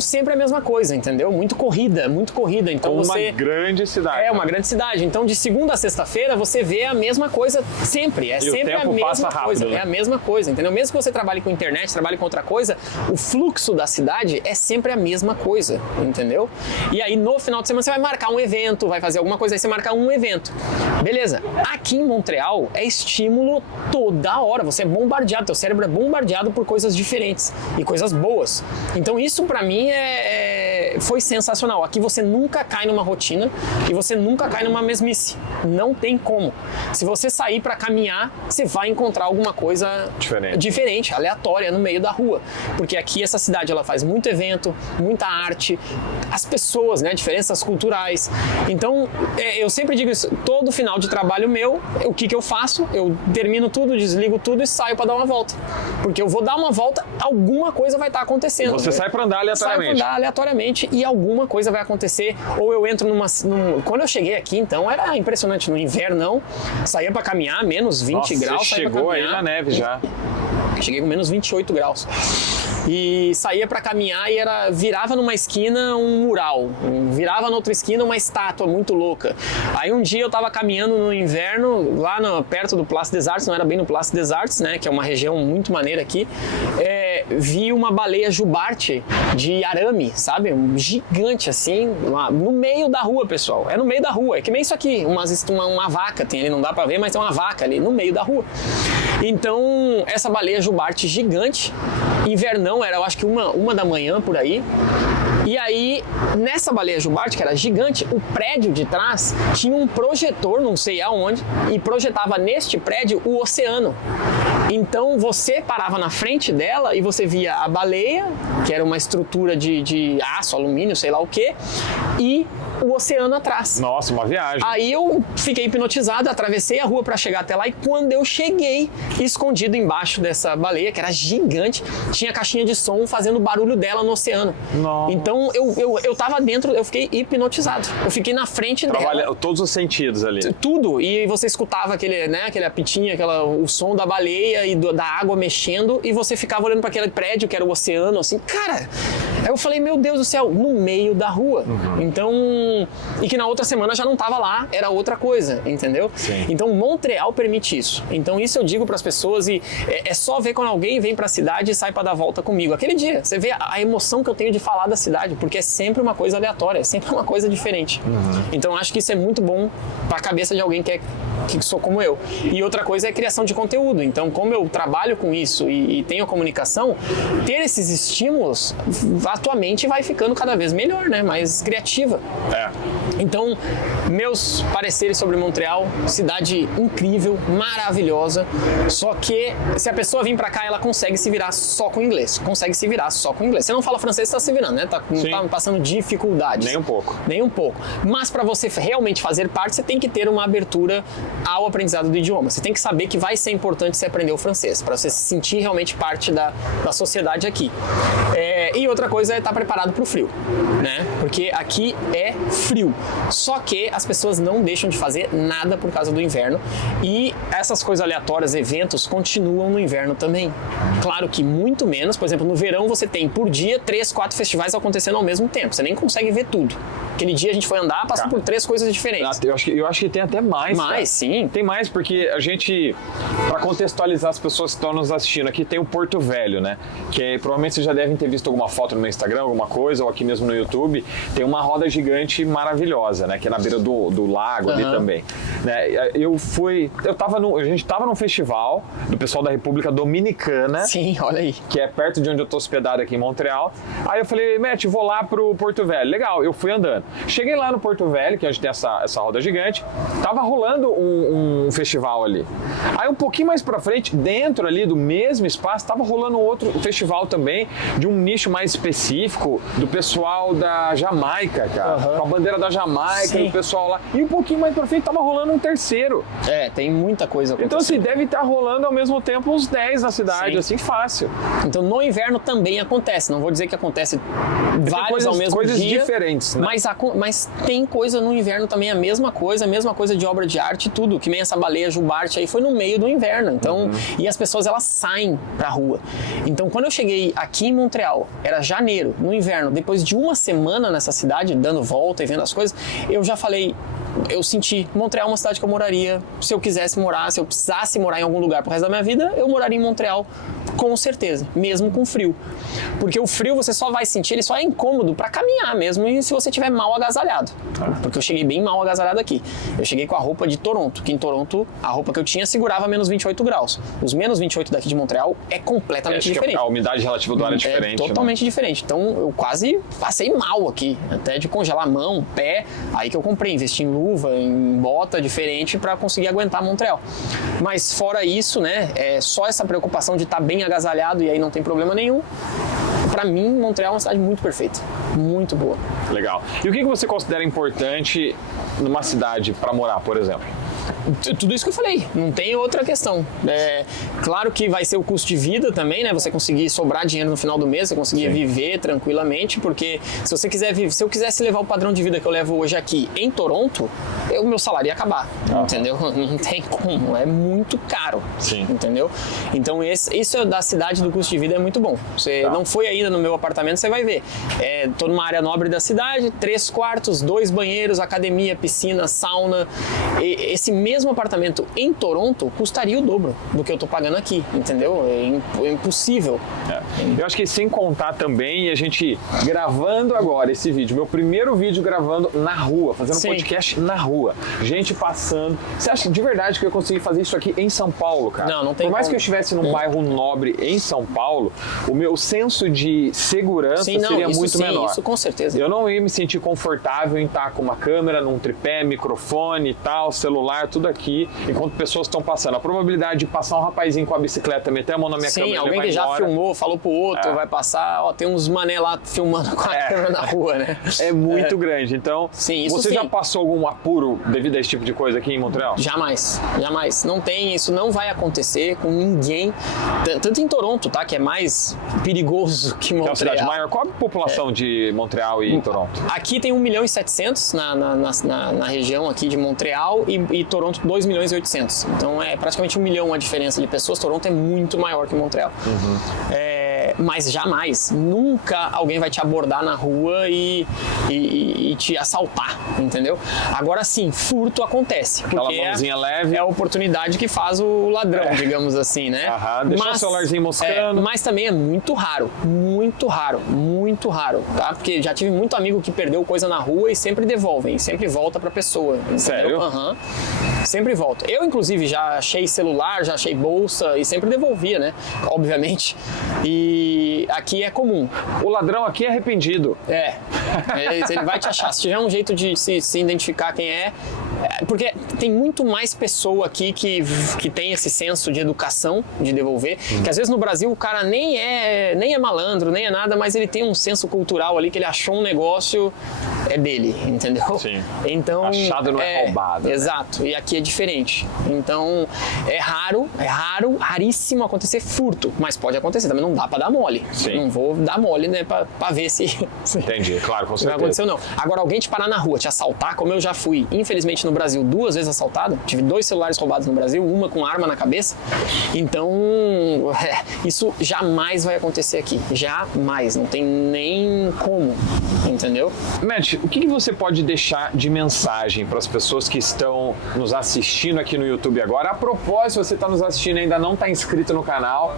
sempre a mesma coisa, entendeu? Muito corrida, então uma grande cidade. É uma grande cidade, então de segunda a sexta-feira você vê a mesma coisa sempre, é sempre a mesma coisa, né? É a mesma coisa, entendeu? Mesmo que você trabalhe com internet, trabalhe com outra coisa, o fluxo da cidade é sempre a mesma coisa, entendeu? E aí no final de semana você vai marcar um evento, vai fazer alguma coisa, aí você marca um evento. Beleza, aqui em Montreal é estímulo toda hora, você é bombardeado, teu cérebro é bombardeado por coisas diferentes e coisas boas. Então isso pra mim foi sensacional. Aqui você nunca cai numa rotina e você nunca cai numa mesmice. Não tem como. Se você sair pra caminhar, você vai encontrar alguma coisa diferente, aleatória no meio da rua. Porque aqui essa cidade ela faz muito evento, muita arte, as pessoas, né, diferenças culturais. Então, eu sempre digo isso, todo final de trabalho meu, o que eu faço? Eu termino tudo, desligo tudo e saio para dar uma volta. Porque eu vou dar uma volta, alguma coisa vai estar acontecendo. Você sai para andar aleatoriamente. Sai para andar aleatoriamente e alguma coisa vai acontecer. Ou eu entro Quando eu cheguei aqui, então, era impressionante. No invernão, saía para caminhar, menos 20 graus. Você chegou aí na neve já. Cheguei com menos 28 graus. E saía pra caminhar e virava numa esquina um mural, virava na outra esquina uma estátua muito louca. Aí um dia eu tava caminhando no inverno, lá perto do Place des Arts, não era bem no Place des Arts, né, que é uma região muito maneira aqui, vi uma baleia jubarte de arame, sabe? Um gigante assim, no meio da rua, pessoal. É no meio da rua, é que nem isso aqui, uma vaca tem ali, não dá pra ver, mas tem uma vaca ali no meio da rua. Então, essa baleia jubarte gigante, invernão, era eu acho que uma da manhã por aí. E aí, nessa baleia jubarte, que era gigante, o prédio de trás tinha um projetor, não sei aonde, e projetava neste prédio o oceano. Então você parava na frente dela e você via a baleia, que era uma estrutura de aço, alumínio, sei lá o quê, e o oceano atrás. Nossa, uma viagem. Aí eu fiquei hipnotizado, atravessei a rua para chegar até lá e quando eu cheguei, escondido embaixo dessa baleia, que era gigante, tinha caixinha de som fazendo o barulho dela no oceano. Nossa. Então eu tava dentro, eu fiquei hipnotizado. Eu fiquei na frente dela. Todos os sentidos ali. Tudo. E você escutava aquele apitinho, o som da baleia e da água mexendo e você ficava olhando para aquele prédio que era o oceano, assim, cara. Aí eu falei, meu Deus do céu, no meio da rua. Uhum. Então, e que na outra semana já não tava lá, era outra coisa, entendeu? Sim. Então, Montreal permite isso. Então, isso eu digo para as pessoas e é só ver quando alguém vem para a cidade e sai para dar volta comigo. Aquele dia, você vê a emoção que eu tenho de falar da cidade, porque é sempre uma coisa aleatória, é sempre uma coisa diferente. Uhum. Então, acho que isso é muito bom para a cabeça de alguém que sou como eu. E outra coisa é a criação de conteúdo. Então, como eu trabalho com isso e tenho comunicação, ter esses estímulos, a tua mente vai ficando cada vez melhor, né? Mais criativa. Então, meus pareceres sobre Montreal, cidade incrível, maravilhosa, só que se a pessoa vir pra cá, ela consegue se virar só com inglês. Você não fala francês, você tá se virando, né? Não tá passando dificuldades. Nem um pouco. Mas pra você realmente fazer parte, você tem que ter uma abertura ao aprendizado do idioma. Você tem que saber que vai ser importante você aprender o francês, pra você se sentir realmente parte da sociedade aqui. E outra coisa é estar preparado pro frio, né? Porque aqui é frio. Só que as pessoas não deixam de fazer nada por causa do inverno e essas coisas aleatórias, eventos, continuam no inverno também. Claro que muito menos, por exemplo, no verão você tem por dia 3, 4 festivais acontecendo ao mesmo tempo, você nem consegue ver tudo. Aquele dia a gente foi andar, passou por 3 coisas diferentes. Eu acho que tem até mais. Mais, sim. Tem mais porque a gente, para contextualizar as pessoas que estão nos assistindo aqui, tem o Porto Velho, né? Que provavelmente vocês já devem ter visto alguma foto no meu Instagram, alguma coisa, ou aqui mesmo no YouTube. Tem uma roda gigante maravilhosa, né? Que é na beira do lago ali também. Né? A gente tava num festival do pessoal da República Dominicana. Sim, olha aí. Que é perto de onde eu tô hospedado aqui em Montreal. Aí eu falei, Matt, vou lá pro Porto Velho. Legal, eu fui andando. Cheguei lá no Porto Velho, que a gente tem essa roda gigante, tava rolando um festival ali. Aí um pouquinho mais pra frente, dentro ali do mesmo espaço, tava rolando outro festival também, de um nicho mais específico, do pessoal da Jamaica, cara. Com a bandeira da Jamaica e o pessoal lá. E um pouquinho mais pra frente tava rolando um terceiro. Tem muita coisa acontecendo. Então assim, deve estar rolando ao mesmo tempo uns 10 na cidade, assim, fácil. Então no inverno também acontece, não vou dizer que acontece vários ao mesmo dia. Coisas diferentes, né? Mas mas tem coisa no inverno também, a mesma coisa de obra de arte, tudo, que nem essa baleia jubarte aí foi no meio do inverno, então, e as pessoas elas saem pra rua. Então quando eu cheguei aqui em Montreal, era janeiro, no inverno, depois de uma semana nessa cidade, dando volta e vendo as coisas, eu já falei, eu senti, Montreal é uma cidade que eu moraria, se eu quisesse morar, se eu precisasse morar em algum lugar pro resto da minha vida, eu moraria em Montreal, com certeza, mesmo com frio. Porque o frio você só vai sentir, ele só é incômodo pra caminhar mesmo, e se você estiver mal agasalhado. Porque eu cheguei bem mal agasalhado aqui. Eu cheguei com a roupa de Toronto, que em Toronto a roupa que eu tinha segurava menos 28 graus. Os menos 28 daqui de Montreal é completamente diferente. A umidade relativa do ar é diferente. É totalmente diferente. Então eu quase passei mal aqui, até de congelar mão, pé. Aí que eu comprei, investi em luva, em bota diferente para conseguir aguentar Montreal. Mas fora isso, né, é só essa preocupação de estar bem agasalhado e aí não tem problema nenhum. Para mim, Montreal é uma cidade muito perfeita, muito boa. Legal. E o que você considera importante numa cidade para morar, por exemplo? Tudo isso que eu falei, não tem outra questão. Claro que vai ser o custo de vida também, né? Você conseguir sobrar dinheiro no final do mês, você conseguir viver tranquilamente, porque se você quiser viver, se eu quisesse levar o padrão de vida que eu levo hoje aqui em Toronto, o meu salário ia acabar, entendeu? Não tem como, é muito caro, entendeu? Então isso da cidade do custo de vida é muito bom. Você não foi ainda no meu apartamento, você vai ver. Tô numa área nobre da cidade, 3 quartos, 2 banheiros, academia, piscina, sauna. Esse mesmo apartamento em Toronto custaria o dobro do que eu tô pagando aqui, entendeu? É impossível. Eu acho que sem contar também, a gente gravando agora esse vídeo, meu primeiro vídeo gravando na rua, fazendo um podcast na rua, gente passando. Você acha de verdade que eu consegui fazer isso aqui em São Paulo, cara? Não tem. Por mais que eu estivesse num bairro nobre em São Paulo, o meu senso de segurança seria muito menor. Isso com certeza. Eu não ia me sentir confortável em estar com uma câmera, num tripé, microfone e tal, celular, tudo aqui, enquanto pessoas estão passando. A probabilidade de passar um rapazinho com a bicicleta, meter a mão na minha câmera e alguém que já filmou, falou pro outro, vai passar, tem uns mané lá filmando com a câmera na rua, né? É muito grande. Então, você já passou algum apuro devido a esse tipo de coisa aqui em Montreal? Jamais. Não tem, isso não vai acontecer com ninguém, tanto em Toronto, tá? Que é mais perigoso que Montreal. Que é uma cidade maior. Qual a população de Montreal e Toronto? Aqui tem 1.700.000 na região aqui de Montreal e Toronto 2.800.000. Então é praticamente 1 milhão a diferença de pessoas. Toronto é muito maior que Montreal. Mas jamais, nunca alguém vai te abordar na rua e te assaltar, entendeu? Agora sim, furto acontece. Porque aquela mãozinha leve. É a oportunidade que faz o ladrão, digamos assim, né? Deixa o celularzinho moscando. Mas também é muito raro, tá? Porque já tive muito amigo que perdeu coisa na rua e sempre devolvem, sempre volta pra pessoa. Entendeu? Sério? Sempre volta. Eu, inclusive, já achei celular, já achei bolsa e sempre devolvia, né? Obviamente. E aqui é comum. O ladrão aqui é arrependido. Ele vai te achar. Se tiver um jeito de se identificar quem é, porque tem muito mais pessoa aqui que tem esse senso de educação, de devolver, que às vezes no Brasil o cara nem é malandro, nem é nada, mas ele tem um senso cultural ali que ele achou um negócio, é dele, entendeu? Sim. Então, achado não é roubado. Exato. Né? E aqui é diferente. Então, raríssimo acontecer furto, mas pode acontecer, também não dá pra dar mole. Sim. Não vou dar mole, né, pra ver se... Entendi, claro, com certeza. Não aconteceu, não. Agora, alguém te parar na rua, te assaltar, como eu já fui, infelizmente, no Brasil, 2 vezes assaltado, tive 2 celulares roubados no Brasil, uma com arma na cabeça, então, isso jamais vai acontecer aqui. Jamais, não tem nem como, entendeu? Matt, o que você pode deixar de mensagem para as pessoas que estão nos assistindo aqui no YouTube agora? A propósito, se você está nos assistindo e ainda não está inscrito no canal,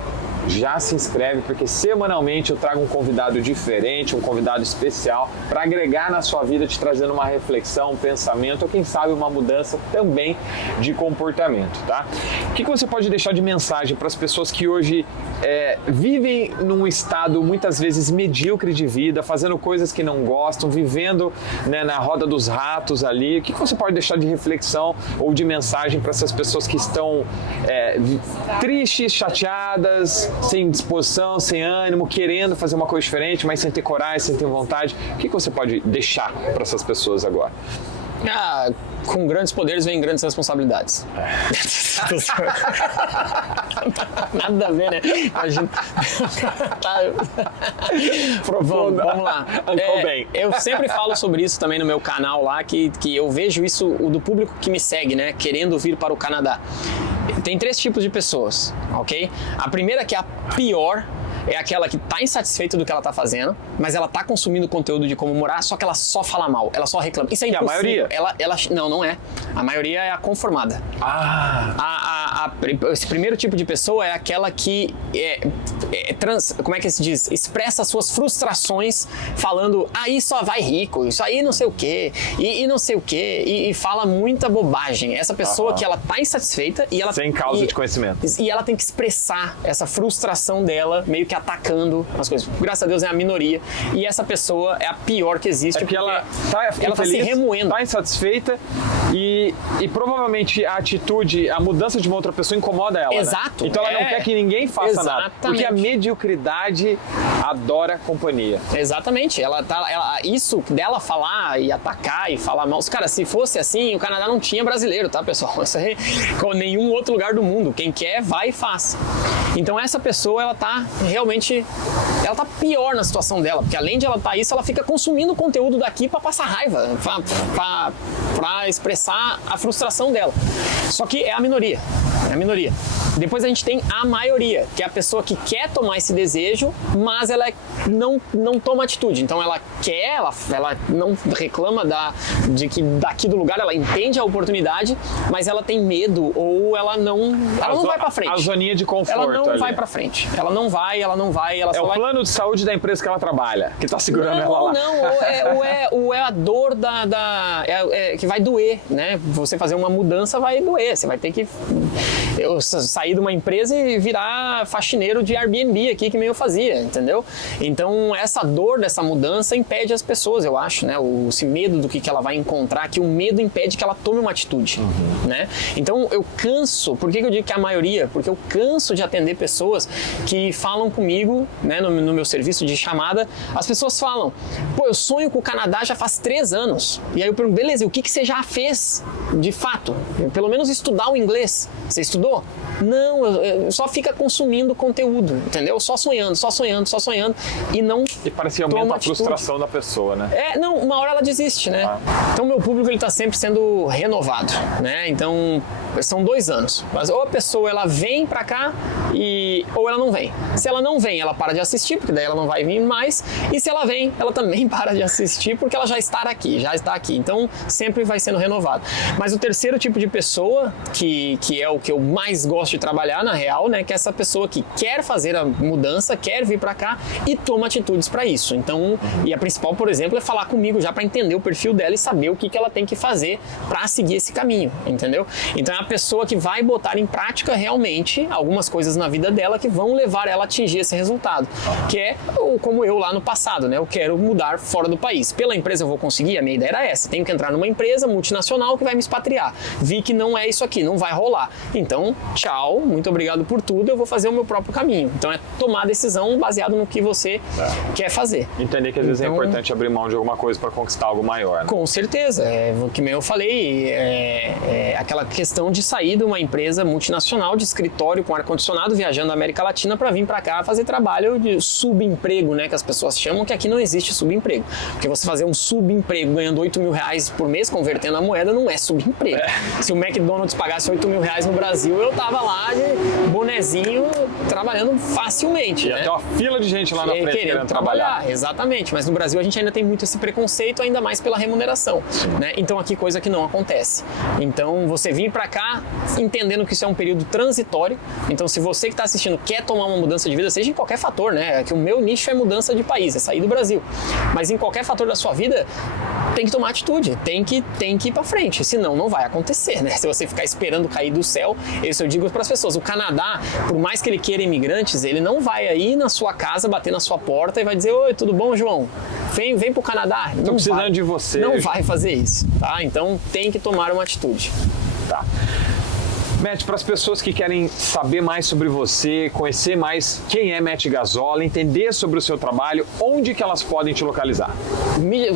já se inscreve, porque semanalmente eu trago um convidado diferente, um convidado especial para agregar na sua vida, te trazendo uma reflexão, um pensamento ou quem sabe uma mudança também de comportamento, tá? O que você pode deixar de mensagem para as pessoas que hoje vivem num estado muitas vezes medíocre de vida, fazendo coisas que não gostam, vivendo, né, na roda dos ratos ali? O que você pode deixar de reflexão ou de mensagem para essas pessoas que estão tristes, chateadas, sem disposição, sem ânimo, querendo fazer uma coisa diferente, mas sem ter coragem, sem ter vontade? O que você pode deixar para essas pessoas agora? Com grandes poderes vem grandes responsabilidades. Nada a ver, né? Imagina. Vamos lá. Eu sempre falo sobre isso também no meu canal lá, que eu vejo isso do público que me segue, né? Querendo vir para o Canadá. Tem 3 tipos de pessoas, ok? A primeira, que é a pior, é aquela que tá insatisfeita do que ela tá fazendo, mas ela tá consumindo conteúdo de como morar, só que ela só fala mal, ela só reclama. Isso é impossível. A maioria? Não é. A maioria é a conformada. Esse primeiro tipo de pessoa é aquela que como é que se diz? Expressa suas frustrações falando, aí só vai rico, isso aí não sei o quê, e não sei o quê, e fala muita bobagem. Essa pessoa que ela tá insatisfeita e ela... Sem causa de conhecimento. E ela tem que expressar essa frustração dela, meio que atacando as coisas. Graças a Deus é a minoria. E essa pessoa é a pior que existe. Porque ela tá se remoendo. Tá insatisfeita e provavelmente a atitude, a mudança de uma outra pessoa incomoda ela. Exato. Né? Então ela não quer que ninguém faça nada. Porque a mediocridade adora companhia. Exatamente. Isso dela falar e atacar e falar mal. Cara, se fosse assim, o Canadá não tinha brasileiro, tá, pessoal? Isso aí, com nenhum outro lugar do mundo. Quem quer, vai e faz. Então essa pessoa, ela tá realmente... Ela tá pior na situação dela, porque além de ela tá isso, ela fica consumindo conteúdo daqui pra passar raiva, pra expressar a frustração dela. Só que é a minoria. É a minoria. Depois a gente tem a maioria, que é a pessoa que quer tomar esse desejo, mas ela não toma atitude. Então ela quer, ela não reclama de que daqui do lugar, ela entende a oportunidade, mas ela tem medo ou ela não vai pra frente. A zoninha de conforto. Ela não vai pra frente. Ela não vai. Ela é só o plano de saúde da empresa que ela trabalha, que tá segurando ela lá. Ou é a dor que vai doer, né? Você fazer uma mudança vai doer. Você vai ter que sair de uma empresa e virar faxineiro de Airbnb aqui, que nem eu fazia, entendeu? Então, essa dor dessa mudança impede as pessoas, eu acho, né? Esse medo do que ela vai encontrar, que o medo impede que ela tome uma atitude, né? Então, eu canso, por que eu digo que é a maioria? Porque eu canso de atender pessoas que falam comigo, né, no meu serviço de chamada, as pessoas falam, eu sonho com o Canadá já faz 3 anos. E aí eu pergunto, beleza, e o que você já fez de fato? Pelo menos estudar o inglês. Você estudou? Não, só fica consumindo conteúdo, entendeu? Só sonhando e não E parece que aumenta a frustração da pessoa, né? Uma hora ela desiste, né? Então meu público, ele tá sempre sendo renovado, né? Então são 2 anos. Mas ou a pessoa, ela vem pra cá ou ela não vem. Se ela não vem, ela para de assistir, porque daí ela não vai vir mais. E se ela vem, ela também para de assistir, porque ela já está aqui. Então sempre vai sendo renovado. Mas o terceiro tipo de pessoa, que é o que eu mais gosto de trabalhar, na real, né? Que é essa pessoa que quer fazer a mudança, quer vir pra cá e toma atitudes pra isso. Então, e a principal, por exemplo, é falar comigo já pra entender o perfil dela e saber o que ela tem que fazer pra seguir esse caminho, entendeu? Então é a pessoa que vai botar em prática realmente algumas coisas na vida dela que vão levar ela a atingir esse resultado. Que é como eu lá no passado, né? Eu quero mudar fora do país. Pela empresa eu vou conseguir? A minha ideia era essa. Tenho que entrar numa empresa multinacional que vai me expatriar. Vi que não é isso aqui, não vai rolar. Então, tchau, muito obrigado por tudo, eu vou fazer o meu próprio caminho. Então é tomar a decisão baseado no que você quer fazer. Entender que às vezes é importante abrir mão de alguma coisa para conquistar algo maior. Né? Com certeza. O que eu falei, aquela questão de sair de uma empresa multinacional de escritório com ar-condicionado, viajando na América Latina para vir para cá fazer trabalho de subemprego, né, que as pessoas chamam, que aqui não existe subemprego. Porque você fazer um subemprego ganhando 8 mil reais por mês, convertendo a moeda, não é subemprego. Se o McDonald's pagasse 8 mil reais no Brasil, eu tava lá de bonezinho trabalhando facilmente. Ia ter uma fila de gente lá na frente querendo trabalhar. Exatamente, mas no Brasil a gente ainda tem muito esse preconceito, ainda mais pela remuneração, né? Então aqui coisa que não acontece. Então você vir pra cá entendendo que isso é um período transitório. Então se você que está assistindo quer tomar uma mudança de vida, seja em qualquer fator, né? Que o meu nicho é mudança de país, é sair do Brasil. Mas em qualquer fator da sua vida, tem que tomar atitude, tem que ir pra frente, senão não vai acontecer, né? Se você ficar esperando cair do céu, isso eu digo para as pessoas, o Canadá, por mais que ele queira imigrantes, ele não vai aí na sua casa, bater na sua porta e vai dizer, oi, tudo bom, João? Vem pro Canadá. Tô precisando de você. Não vai fazer isso, tá? Então tem que tomar uma atitude. Tá. Matt, para as pessoas que querem saber mais sobre você, conhecer mais quem é Matt Gazzola, entender sobre o seu trabalho, onde que elas podem te localizar?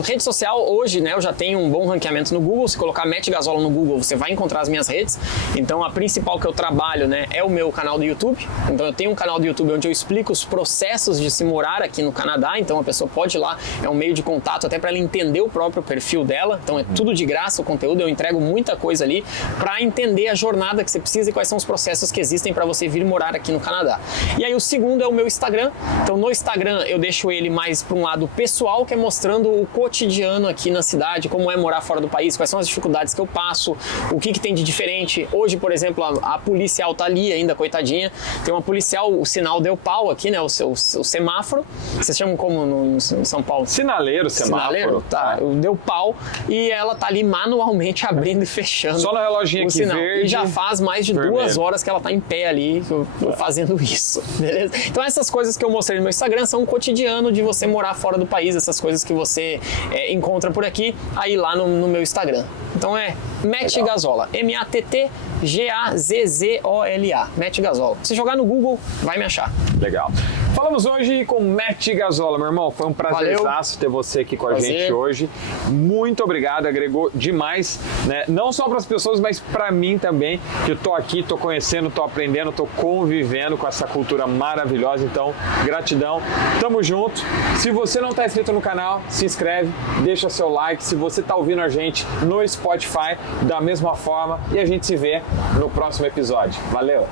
Rede social, hoje, né, eu já tenho um bom ranqueamento no Google. Se colocar Matt Gazzola no Google, você vai encontrar as minhas redes. Então, a principal que eu trabalho, né, é o meu canal do YouTube. Então, eu tenho um canal do YouTube onde eu explico os processos de se morar aqui no Canadá. Então, a pessoa pode ir lá, é um meio de contato até para ela entender o próprio perfil dela. Então, é tudo de graça o conteúdo. Eu entrego muita coisa ali para entender a jornada que você precisa e quais são os processos que existem para você vir morar aqui no Canadá. E aí, o segundo é o meu Instagram. Então, no Instagram, eu deixo ele mais para um lado pessoal, que é mostrando o cotidiano aqui na cidade, como é morar fora do país, quais são as dificuldades que eu passo, o que tem de diferente. Hoje, por exemplo, a policial tá ali ainda, coitadinha. Tem uma policial, o sinal deu pau aqui, né? O semáforo. Vocês chamam como no São Paulo? Sinaleiro, semáforo. Sinaleiro? Tá. Deu pau e ela tá ali manualmente abrindo e fechando. Só no reloginho aqui sinal. verde. E já faz mais de vermelho. 2 horas que ela tá em pé ali fazendo isso, beleza? Então essas coisas que eu mostrei no meu Instagram são o cotidiano de você morar fora do país, essas coisas que você encontra por aqui, aí lá no meu Instagram. Então é Matt Gazzola, MATTGAZZOLA, Matt Gazzola. Se jogar no Google, vai me achar. Legal. Falamos hoje com Matt Gazzola, meu irmão. Foi um prazerzaço ter você aqui com a gente hoje. Muito obrigado, agregou demais, né? Não só para as pessoas, mas para mim também, que eu tô aqui, tô conhecendo, tô aprendendo, tô convivendo com essa cultura maravilhosa. Então, gratidão. Tamo junto. Se você não tá inscrito no canal, se inscreve, deixa seu like. Se você tá ouvindo a gente no Spotify, da mesma forma. E a gente se vê no próximo episódio. Valeu!